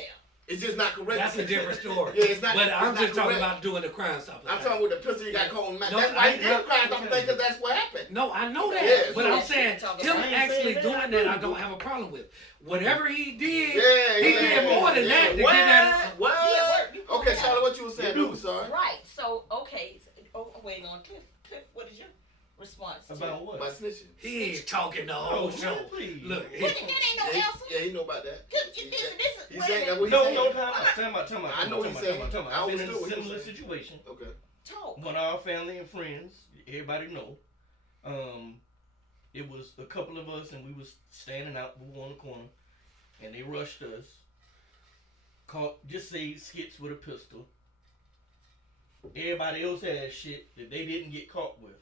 It's just not correct. That's a different story. Yeah, it's not. But I'm just talking correct. about doing the Crime Stopper. I'm talking with the pistol you got caught on. No, that's why he did the Crime Stopper thing, because that's what happened. No, I know that. Yeah, but I'm saying him actually doing that, I don't have a problem with. Whatever he did, he did more than that to get that. What? Okay, Charlotte, what you were saying? I'm sorry. Right. So, okay. Waiting on Cliff. Cliff, what is your response? About what? About snitching. He ain't talking the whole show. Look, that ain't no answer. Yeah, he know about that. He's saying that. No, time out. I know what he's saying. I've been in a similar situation. Okay. Talk. One of our family and friends, everybody know, it was a couple of us and we was standing out on the corner and they rushed us. Just say skits with a pistol. Everybody else had shit that they didn't get caught with.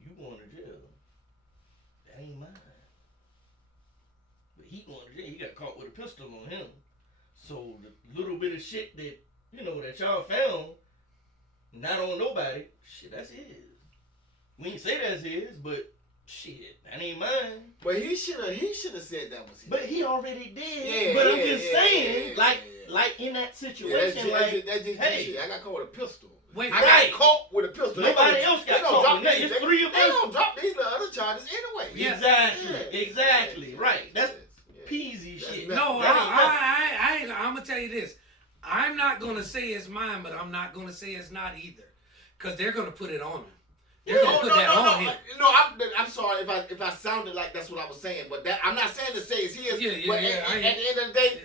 You going to jail. That ain't mine. But he going to jail. He got caught with a pistol on him. So the little bit of shit that, that y'all found, not on nobody, shit, that's his. We ain't say that's his, but shit, that ain't mine. But he should have said that was his. But he already did. Yeah, but I'm just saying, like in that situation, that's just hey, shit. I got caught with a pistol. Wait, I got caught with a pistol. Nobody else got caught with that. It's three of us. They don't drop these other charges anyway. Yeah. Exactly. Right. That's peasy shit. No, I'm gonna tell you this. I'm not gonna say it's mine, but I'm not gonna say it's not either, because they're gonna put it on him. They're gonna put that on him. No, I'm sorry if I sounded like that's what I was saying, but that I'm not saying to say it's his. But at the end of the day,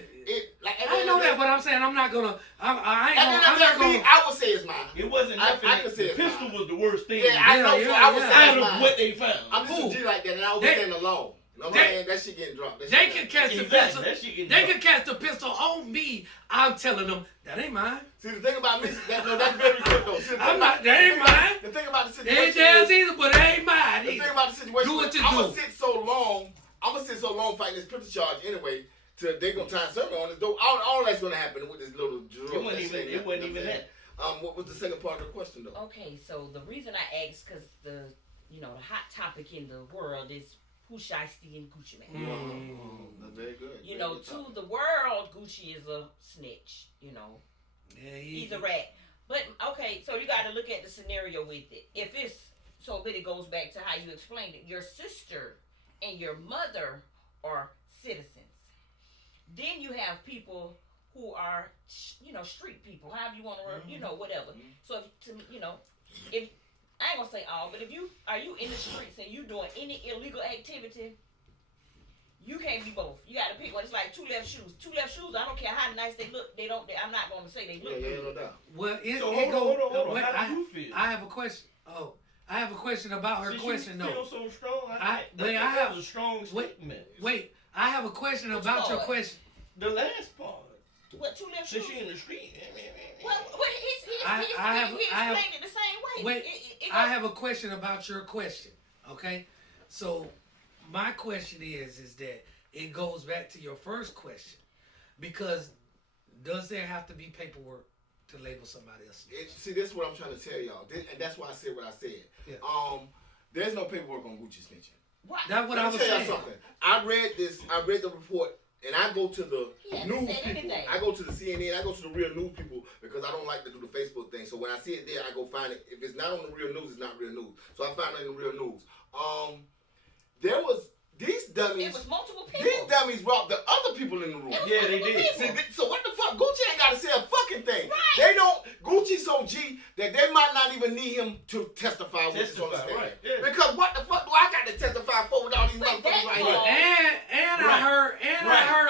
I know that, but I'm saying I'm not gonna. I would say it's mine. It wasn't nothing. I could say the pistol mine. was the worst thing. Yeah, I know. So I would say out it's of mine. what they found. I'm just a G like that, and I was saying alone. No man, that shit getting dropped. They can catch the pistol. They can catch the pistol on me. I'm telling them that ain't mine. See, the thing about me, that's very good though. That ain't mine. The thing about the situation, ain't theirs either, but it ain't mine. The thing about the situation, do what you I'm do. gonna sit so long fighting this pistol charge anyway. Till they gonna time something on this door. All that's gonna happen with this little drill. It wasn't even that. What was the second part of the question though? Okay, so the reason I asked, because the hot topic in the world is who shiesty and Gucci Mane. That's very good. To the world, Gucci is a snitch. Yeah, he's a rat. But okay, so you got to look at the scenario with it. If it's but it goes back to how you explained it. Your sister and your mother are citizens. Then you have people who are, street people. However you want to, whatever. So if I ain't gonna say all, but if you in the streets and you doing any illegal activity, you can't be both. You got to pick one. It's like two left shoes. Two left shoes. I don't care how nice they look. I'm not gonna say they look good. No doubt. Well, hold on. How do you feel? I have a question. Oh, I have a question about her question though. You feel so strong. I have a strong statement. Wait, I have a question about your question. The last part. What, two left shoes? Since she in the street. Well, he explained it the same way. Wait, I have a question about your question. Okay, so my question is that it goes back to your first question, because does there have to be paperwork to label somebody else? See, this is what I'm trying to tell y'all, and that's why I said what I said. Yeah. There's no paperwork on Gucci snitching. What? That's what I was saying. saying. Something. I read the report. And I go to the news people. I go to the CNN. I go to the real news people because I don't like to do the Facebook thing. So when I see it there, I go find it. If it's not on the real news, it's not real news. So I find it in the real news. There was these dummies. It was multiple people. These dummies robbed the other people in the room. Yeah, they did. See, so what the fuck? Gucci ain't got to say a fucking thing. Right. They don't. Gucci's so G that they might not even need him to testify with on the stand. Right. Yeah. Because what the fuck do I got to testify for with all these motherfuckers right here? And I heard, and I heard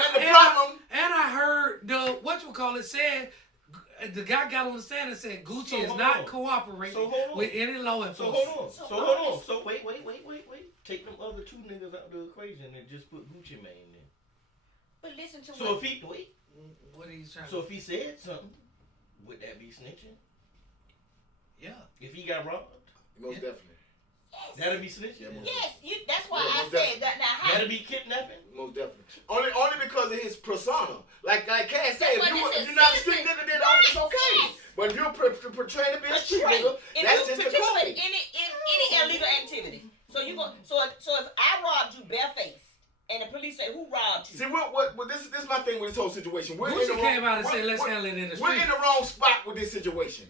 the said, the guy got on the stand and said Gucci is not cooperating with any law enforcement. So hold on. So wait. Take them other two niggas out of the equation and just put Gucci Mane in. But listen to what are you trying? So if he said something, would that be snitching? Yeah. If he got robbed, most definitely. Yes. That'll be snitching. Yes, that's why I said that. Now, that'll be kidnapping. Most definitely. Only because of his persona. Like Cass said, if you're not a street nigga, then it's okay. Yes. But if you're portraying to be a street nigga, that's just the code. Any illegal activity. So if I robbed you barefaced, and the police say, who robbed you? See, this is my thing with this whole situation. Gucci came out and said, let's handle it in the street. We're in the wrong spot with this situation.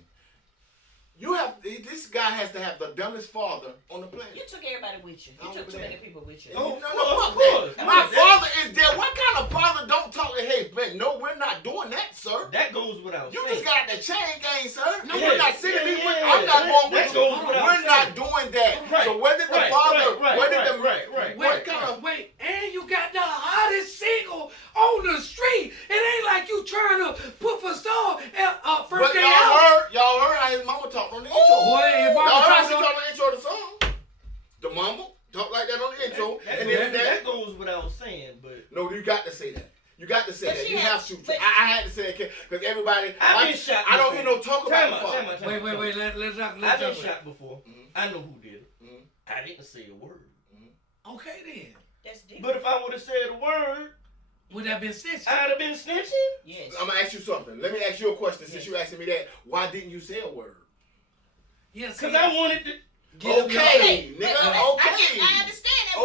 This guy has to have the dumbest father on the planet. You took everybody with you. You took too many people with you. No, fuck that. My father is there. What kind of father don't talk to, hey, man, no, we're not doing that, sir. That goes without saying. You just got the chain gang, sir. No, yes, we're not sitting here. I'm not going with you. We're not doing that. Right, so whether the father, Wait, and you got the hottest single on the street. It ain't like you trying to put for star first day out. Y'all heard how his mama talked on the intro. Boy, his mama talked on the intro of the song. The mama talk like that on the intro. That goes without saying, but no, you got to say that. You got to say that. You have to. I had to say it because everybody. I don't hear no talk about it. Wait. Let's talk. I've been shot before. I know who did it. I didn't say a word. Okay then. That's different. But if I would have said a word, would that have been snitching? I'd have been snitching. Yes. I'm gonna ask you something. Let me ask you a question since you asking me that. Why didn't you say a word? Yes. Because I wanted to. Okay, nigga. Okay. I understand that.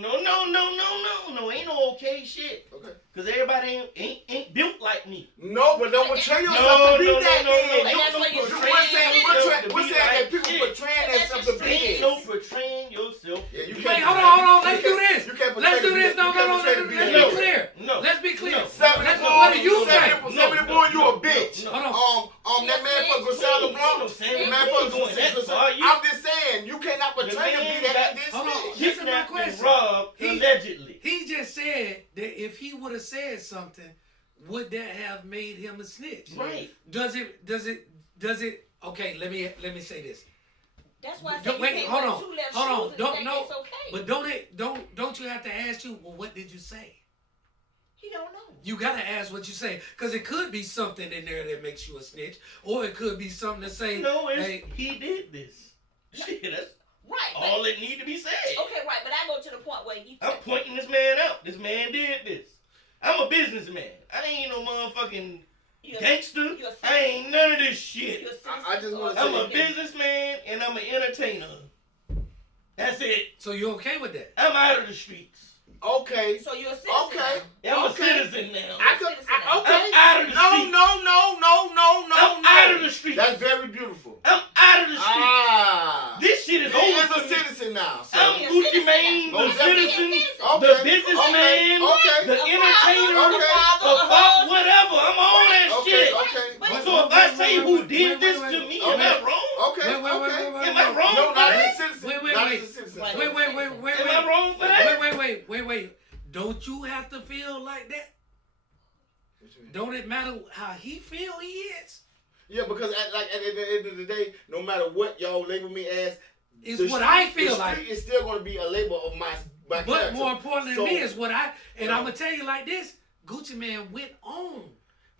No. ain't no okay shit. Okay. Cause everybody ain't built like me. No, but don't portray yourself to be that. What's that people portraying themselves to be? Ain't no portraying yourself. Yeah, you Wait, can't. hold on. Let's do this. You can't Let's do this. No. Let's be clear. No. Let's be clear. What do you think? Sammy boy, you a bitch. Hold on. That man for Griselda Blanc. The man for I'm just saying, you cannot portray to be that. Hold on. This This is my Kidnapped and question. robbed allegedly. He just said that if he would have said something, would that have made him a snitch? Right. Does it? Okay, let me say this. That's why I Don't- said wait, you hold can't on, wear two left hold on. shoes Don't and know, it's okay. but don't you have to ask you? Well, what did you say? He don't know. You gotta ask what you say, because it could be something in there that makes you a snitch, or it could be something to say. No, hey, he did this. Shit, that's Right. But, all that need to be said. okay, right. But I go to the point where you. I'm pointing this man out. This man did this. I'm a businessman. I ain't no motherfucking gangster. I ain't none of this shit. I just want to I'm a say, businessman and I'm an entertainer. That's it. so you okay with that? I'm out of the streets. okay. So you're a citizen. Okay. I'm a Okay. citizen now. Okay. I'm out of the streets. No. I'm out of the streets. That's very beautiful. I'm out of the streets. Ah. This shit is He over is for a me. citizen now. So. I'm Gucci Mane, the Oh, citizen, Okay. the businessman, Okay. the entertainer, Okay. whatever. I'm on that shit. Okay. So if I say who did this to me, am I wrong? Okay. Wait. Am I wrong No, for not as that? a citizen. Wait. Not as a citizen. Wait. Am I wrong for that? Wait. Don't you have to feel like that? Don't it matter how he feel he is? Yeah, because at the end of the day, no matter what y'all label me as, It's the what street- I feel the like. street is still going to be a label of my But character. more important So- than me is what I, and I'm gonna tell you like this: Gucci Man went on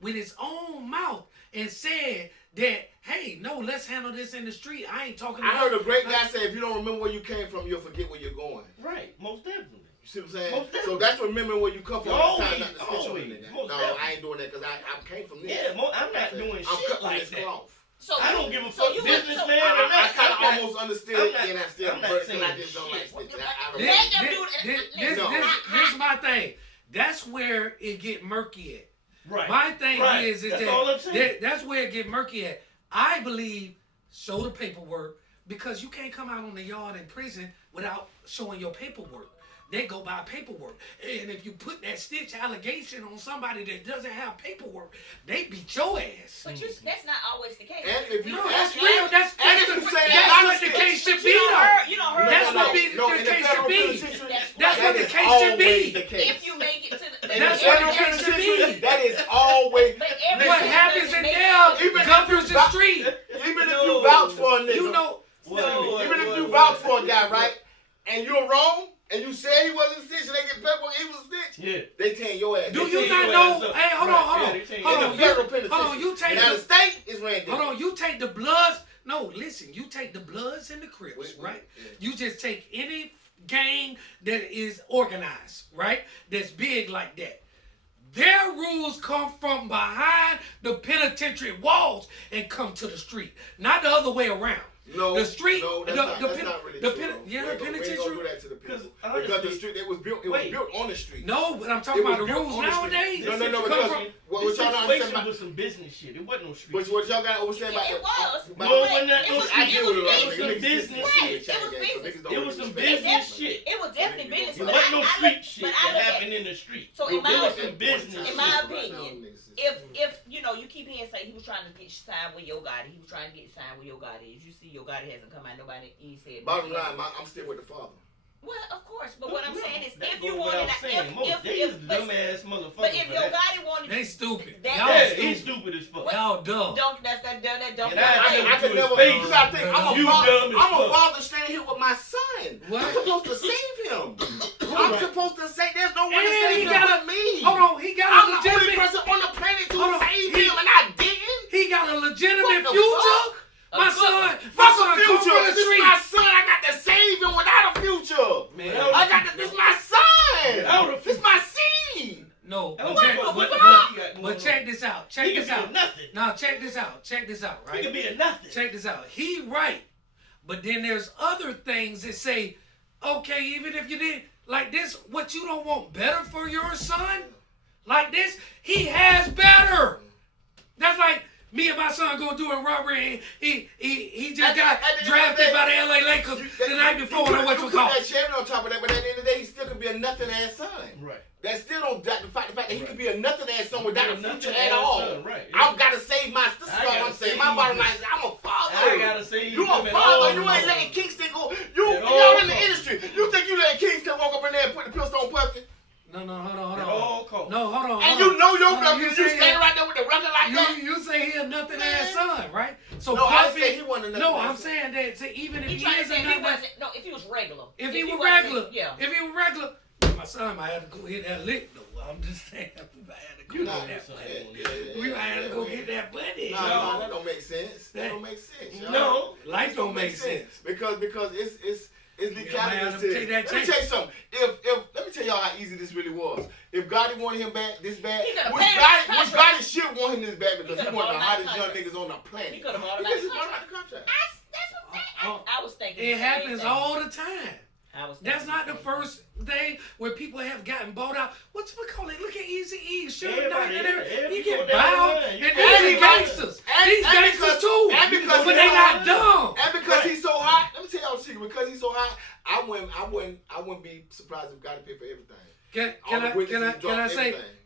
with his own mouth and said that, hey, no, let's handle this in the street. I ain't talking I about. heard a great guy say, if you don't remember where you came from, you'll forget where you're going. Right, most definitely. You see what I'm saying? Most So definitely. that's remembering where you come from. Always, It's time not to snitch on always, a nigga. most No, definitely. I ain't doing that because I came from this. Yeah, I'm not doing I'm shit cut from like this that. cloth. So I don't give a so fuck, you businessman so, or not. I kind of I'm not- almost understood I'm it, not- and I still I'm not but saying I just don't like shit. snitching. Let them do it. This is my thing. That's where it get murky at. Right. My thing Right. is That's all I'm that, saying. that's where it get murky at. I believe show the paperwork, because you can't come out on the yard in prison without showing your paperwork. They go by paperwork. And if you put that snitch allegation on somebody that doesn't have paperwork, they beat your ass. But that's not always the case. And if you No, that's real. That's if you say that's that what the honesty- case should But be, you don't though. heard. You don't heard. That's what the in the case federal should be. penitentiary, That's that what the is case should be. always the case. If you make it to the. In That's the what federal the case should penitentiary, be. that is always. But What everything happens doesn't in make there it- Even governs if the you- street. Even if you vouch for a nigga, You know, even if you vouch for a guy, right, and you're wrong, and you said he wasn't a snitch, and they get paperwork, he was a snitch. Yeah. They tearing your ass. do They you tearing not your know? ass up. Hey, hold Right. on. Yeah, they take- Hold In on. the federal penitentiary. Hold on. You take now the the. state is ran. Hold on. You take the bloods. No, listen. You take the bloods and the Crips, right? Yeah. You just take any gang that is organized, right? That's big like that. Their rules come from behind the penitentiary walls and come to the street, not the other way around. No, The street, no, that's not really the true. pen, though. yeah, We the ain't gonna penitentiary. do that to the people. Because Because the honestly- street, it was built on the street. No, but I'm talking It was about the built rules on the street. nowadays. No, Come because from- what This y'all not situation understand about, was some business shit. It wasn't no street. but what y'all got to understand about It was. about- No, it wasn't no It was- street. I get what it was it some is. business Right. shit. It was business. It was some business shit. It was definitely business. It but wasn't no I street look- shit but that I look at- happened in the street. So in It was my some business in my shit. opinion, if you keep hearing say he was trying to get signed with Yo Gotti, he was trying to get signed with Yo Gotti. As you see, Yo Gotti hasn't come out. Nobody he said. Bottom line, I'm still with the father. Well, of course, but what I'm saying is, That if you goes wanted, without saying. Most days, dumbass motherfucker. but if for Yo that. Gotti wanted, They stupid. That- Y'all Yeah, stupid. he's stupid as fuck. Y'all dumb. don't don't. And I could to never. his face. You gotta think. I'm You a father. dumb as I'm a fuck. father standing here with my son. What? I'm supposed to save him. I'm supposed to say. There's no one to And save he him got but me. Hold on, he got I'm a the only legitimate. person on the planet to Hold on. save him, and I didn't. He got a legitimate What the future. fuck? My son Fuck come a from future. the This is street. my son. I got to save him without a future. Man. I got to. This is my Without a son. This is my seed. No, I don't but give check, a fuck what but, the fuck he got but going check on. this out. Check He this could be out. a nothing. Now check this out. Check this out. He Right. could be a nothing. Check this out. He right, but then there's other things that say, okay, even if you did, like this, what you don't want better for your son? Like this, he has better. That's like me and my son going through a robbery. And he just got drafted by the LA Lakers the night before. You what you call that Chevy on top of that, but at the end of the day, he still could be a nothing ass son. Right. That still don't doubt the fact that he could be a nothing ass son without a future at son, all. right, I've got to save my. This is all I'm saying. My bottom line is I'm a father. I gotta save you a father. You ain't letting Kingston go. Y'all in the industry. You think you letting Kingston walk up in there and put the pistol on Puffy? No, hold on. No, hold on. And you know your brother. You standing right there with the record like that. You say he a nothing ass son, right? So no, Puffy, I say he wasn't a nothing. No, I'm saying that. So even if he is a nothing, if he was regular. If he was regular, my son might have to go hit that lick though. I'm just saying, we might have to go get that money. We might have to go get that money. No, that don't make sense. That don't make sense. No, life don't make sense. Because it's legalities. Let me tell you something. Let me tell y'all how easy this really was. If Gotti wanted him back this bad, which Gotti should want him this bad because he one of the hottest young niggas on the planet. He could have bought him out the contract. I was thinking. It happens all the time. That's not the first thing where people have gotten bought out. What's we call it? Look at Eazy-E, Sugar Knight, and everything. He get bowed, and these gangsters. These gangsters too. But they not dumb. And because he's so hot, let me tell y'all a secret. Because he's so hot, I wouldn't be surprised if Gotti paid for everything.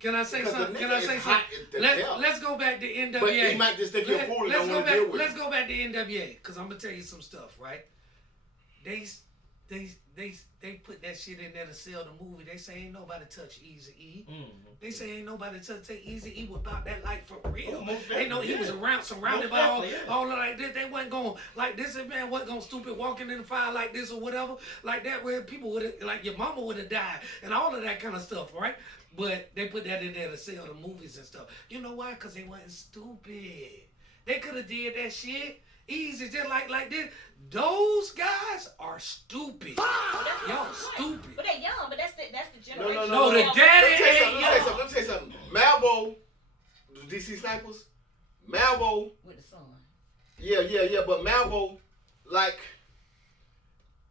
Can I say something? Let's go back to NWA. But he might just think you're a fool and don't want to deal with it. Let's go back to NWA because I'm gonna tell you some stuff, right? They put that shit in there to sell the movie. They say ain't nobody touch Eazy-E. They say ain't nobody take Eazy-E without that life for real. They know he was surrounded by all of like this. They wasn't going like this. Man wasn't going stupid walking in the fire like this or whatever like that. Where people would have like your mama would have died and all of that kind of stuff, right? But they put that in there to sell the movies and stuff. You know why? Because they wasn't stupid. They could have did that shit. Easy, just like this. Those guys are stupid. Y'all stupid. But they're young. But that's the generation. No, the daddy ain't young. Let me tell you something. Malvo, the DC Snipers, Malvo. With the son. Yeah. But Malvo, like,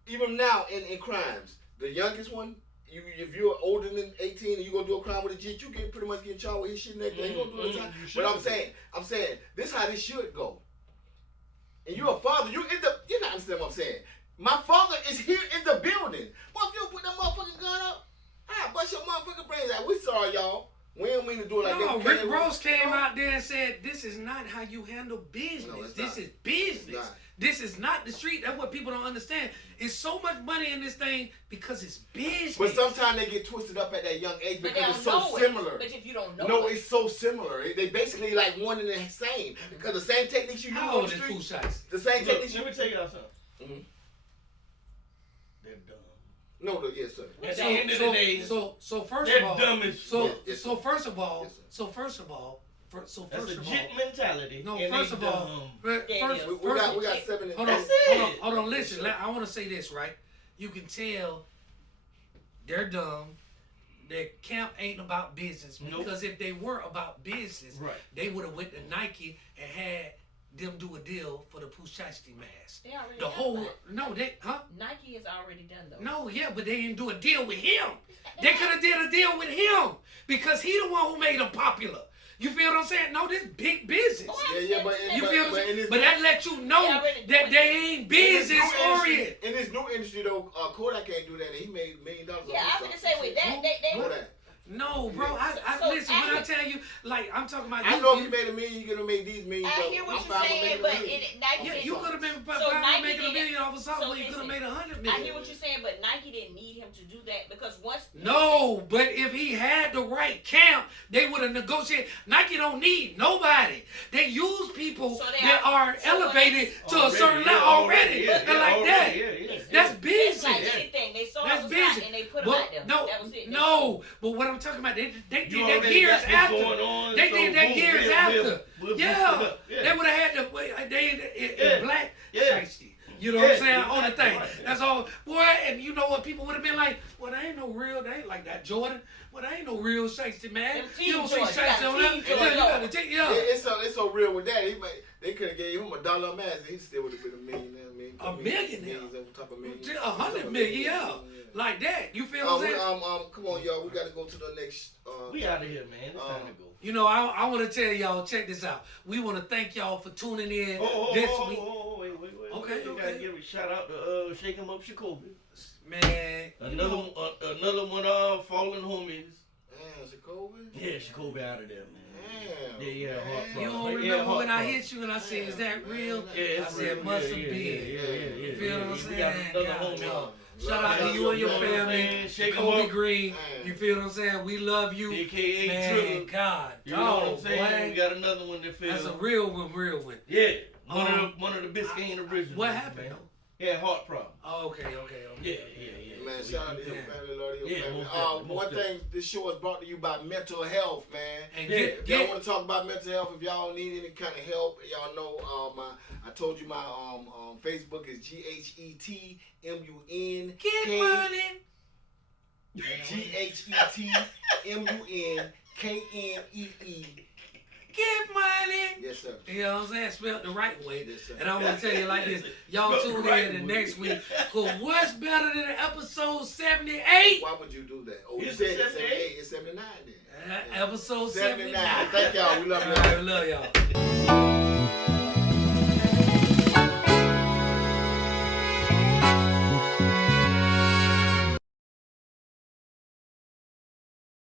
even now in crimes, the youngest one, if you're older than 18 and you gonna do a crime with a G, you can pretty much get charged with his shit and everything. You gonna do the time. But I'm saying, this is how this should go. And you're a father, you're not understanding what I'm saying. My father is here in the building. Well, if you don't put that motherfucking gun up, I'll bust your motherfucking brains out. We sorry, y'all. We don't mean to do it like that. No, Rick Ross came out there and said, this is not how you handle business. No, this is business. This is not the street. That's what people don't understand. It's so much money in this thing because it's business. But sometimes they get twisted up at that young age because it's so similar. But if you don't know No, it's so similar. They basically like one and the same. Because the same techniques you use on the street. The same techniques. Let me tell y'all something. They're dumb. No, yes, sir. At the end of the day, so first they're of all, dumb as shit. So first of all, that's legit mentality. No, first of all, we got 7. Hold on. Listen, I want to say this, right? You can tell they're dumb. Their camp ain't about business because if they were about business, they would have went to Nike and had them do a deal for the Pushachty mask. They already the whole Nike is already done though. No, yeah, but they didn't do a deal with him. They could have did a deal with him because he the one who made them popular. You feel what I'm saying? No, this big business. But that lets you know that they ain't business oriented. In this new industry though, Kodak can't do that. He made $1 million. Yeah, I'm gonna say with that. No, bro. Listen. When I tell you, like I'm talking about. I know if you made $1 million, you could have made these millions. I hear what you're saying, but you could have been making $1 million off of something where you could have made $100 million. I hear what you're saying, but Nike didn't need him to do that because once. No, but if he had the right camp, they would have negotiated. Nike don't need nobody. They use people that are elevated to a certain level already, and like that. That's business. Like anything, they saw it was hot and they put him out there. That was it. No, but what I'm talking about, they did that years after. They did that years after. Yeah, they would have had to. They in black shiesty. You know what I'm saying? Yeah, On the thing. right. That's all. Boy, and you know what? People would have been like, well, they ain't no real, they ain't like that Jordan. Well, they ain't no real Shakespeare, man. Them You don't see T-Jordans, Shakespeare you on got them. T-Jordans. Yeah, you got to take, yeah. It's so real with that. They could have gave him $1 a mask, and he still would have been a millionaire. A millionaire? Millions on top of millions. 100 million, yeah. Like that. You feel what I'm saying? Come on, y'all. We got to go to the next. We out of here, man. It's time to go. You know, I want to tell y'all, check this out. We want to thank y'all for tuning in this week. Wait. Okay, You okay. gotta give a shout out to Shake 'em Up Shakobi. Man. Another one fallen homies. Man, Jacoby. Yeah, Shakobi out of there, man. Damn. Yeah, heart You problem. don't Yeah, remember heart when I problem. hit you and I said, is that real? Yeah, I it's said, real. must have Yeah, been. yeah. You feel what I'm We saying? got another God, homie. dog. Shout out to you and your family. Shake 'em Kobe up. Green. You feel what I'm saying? We love you. AKA Man, Drug. God, You know what I'm dog, saying? boy. We got another one that That's feels. a real one. Yeah. One of the Biscayne originals. What happened, man. though? Yeah, heart problem. Oh, okay. Yeah. Man, So shout out to we- your family, love your Yeah, family. most definitely, One most thing, this show is brought to you by mental health, man. And Yeah, If y'all want to talk about mental health, if y'all need any kind of help, y'all know I told you my Facebook is GHETMUN. Get money. GHETMUNKNEE. Get money. Yes, sir. You know what I'm saying? Spelled the right way. Yes, sir. And I want to tell you like this. Y'all Spelled tune the right in the way. next week. Cause what's better than episode 78? Why would you do that? Oh, you It's said it's 78? 78. It's 79 then. Episode 79. 79. Thank y'all. We love All y'all. right, we love y'all.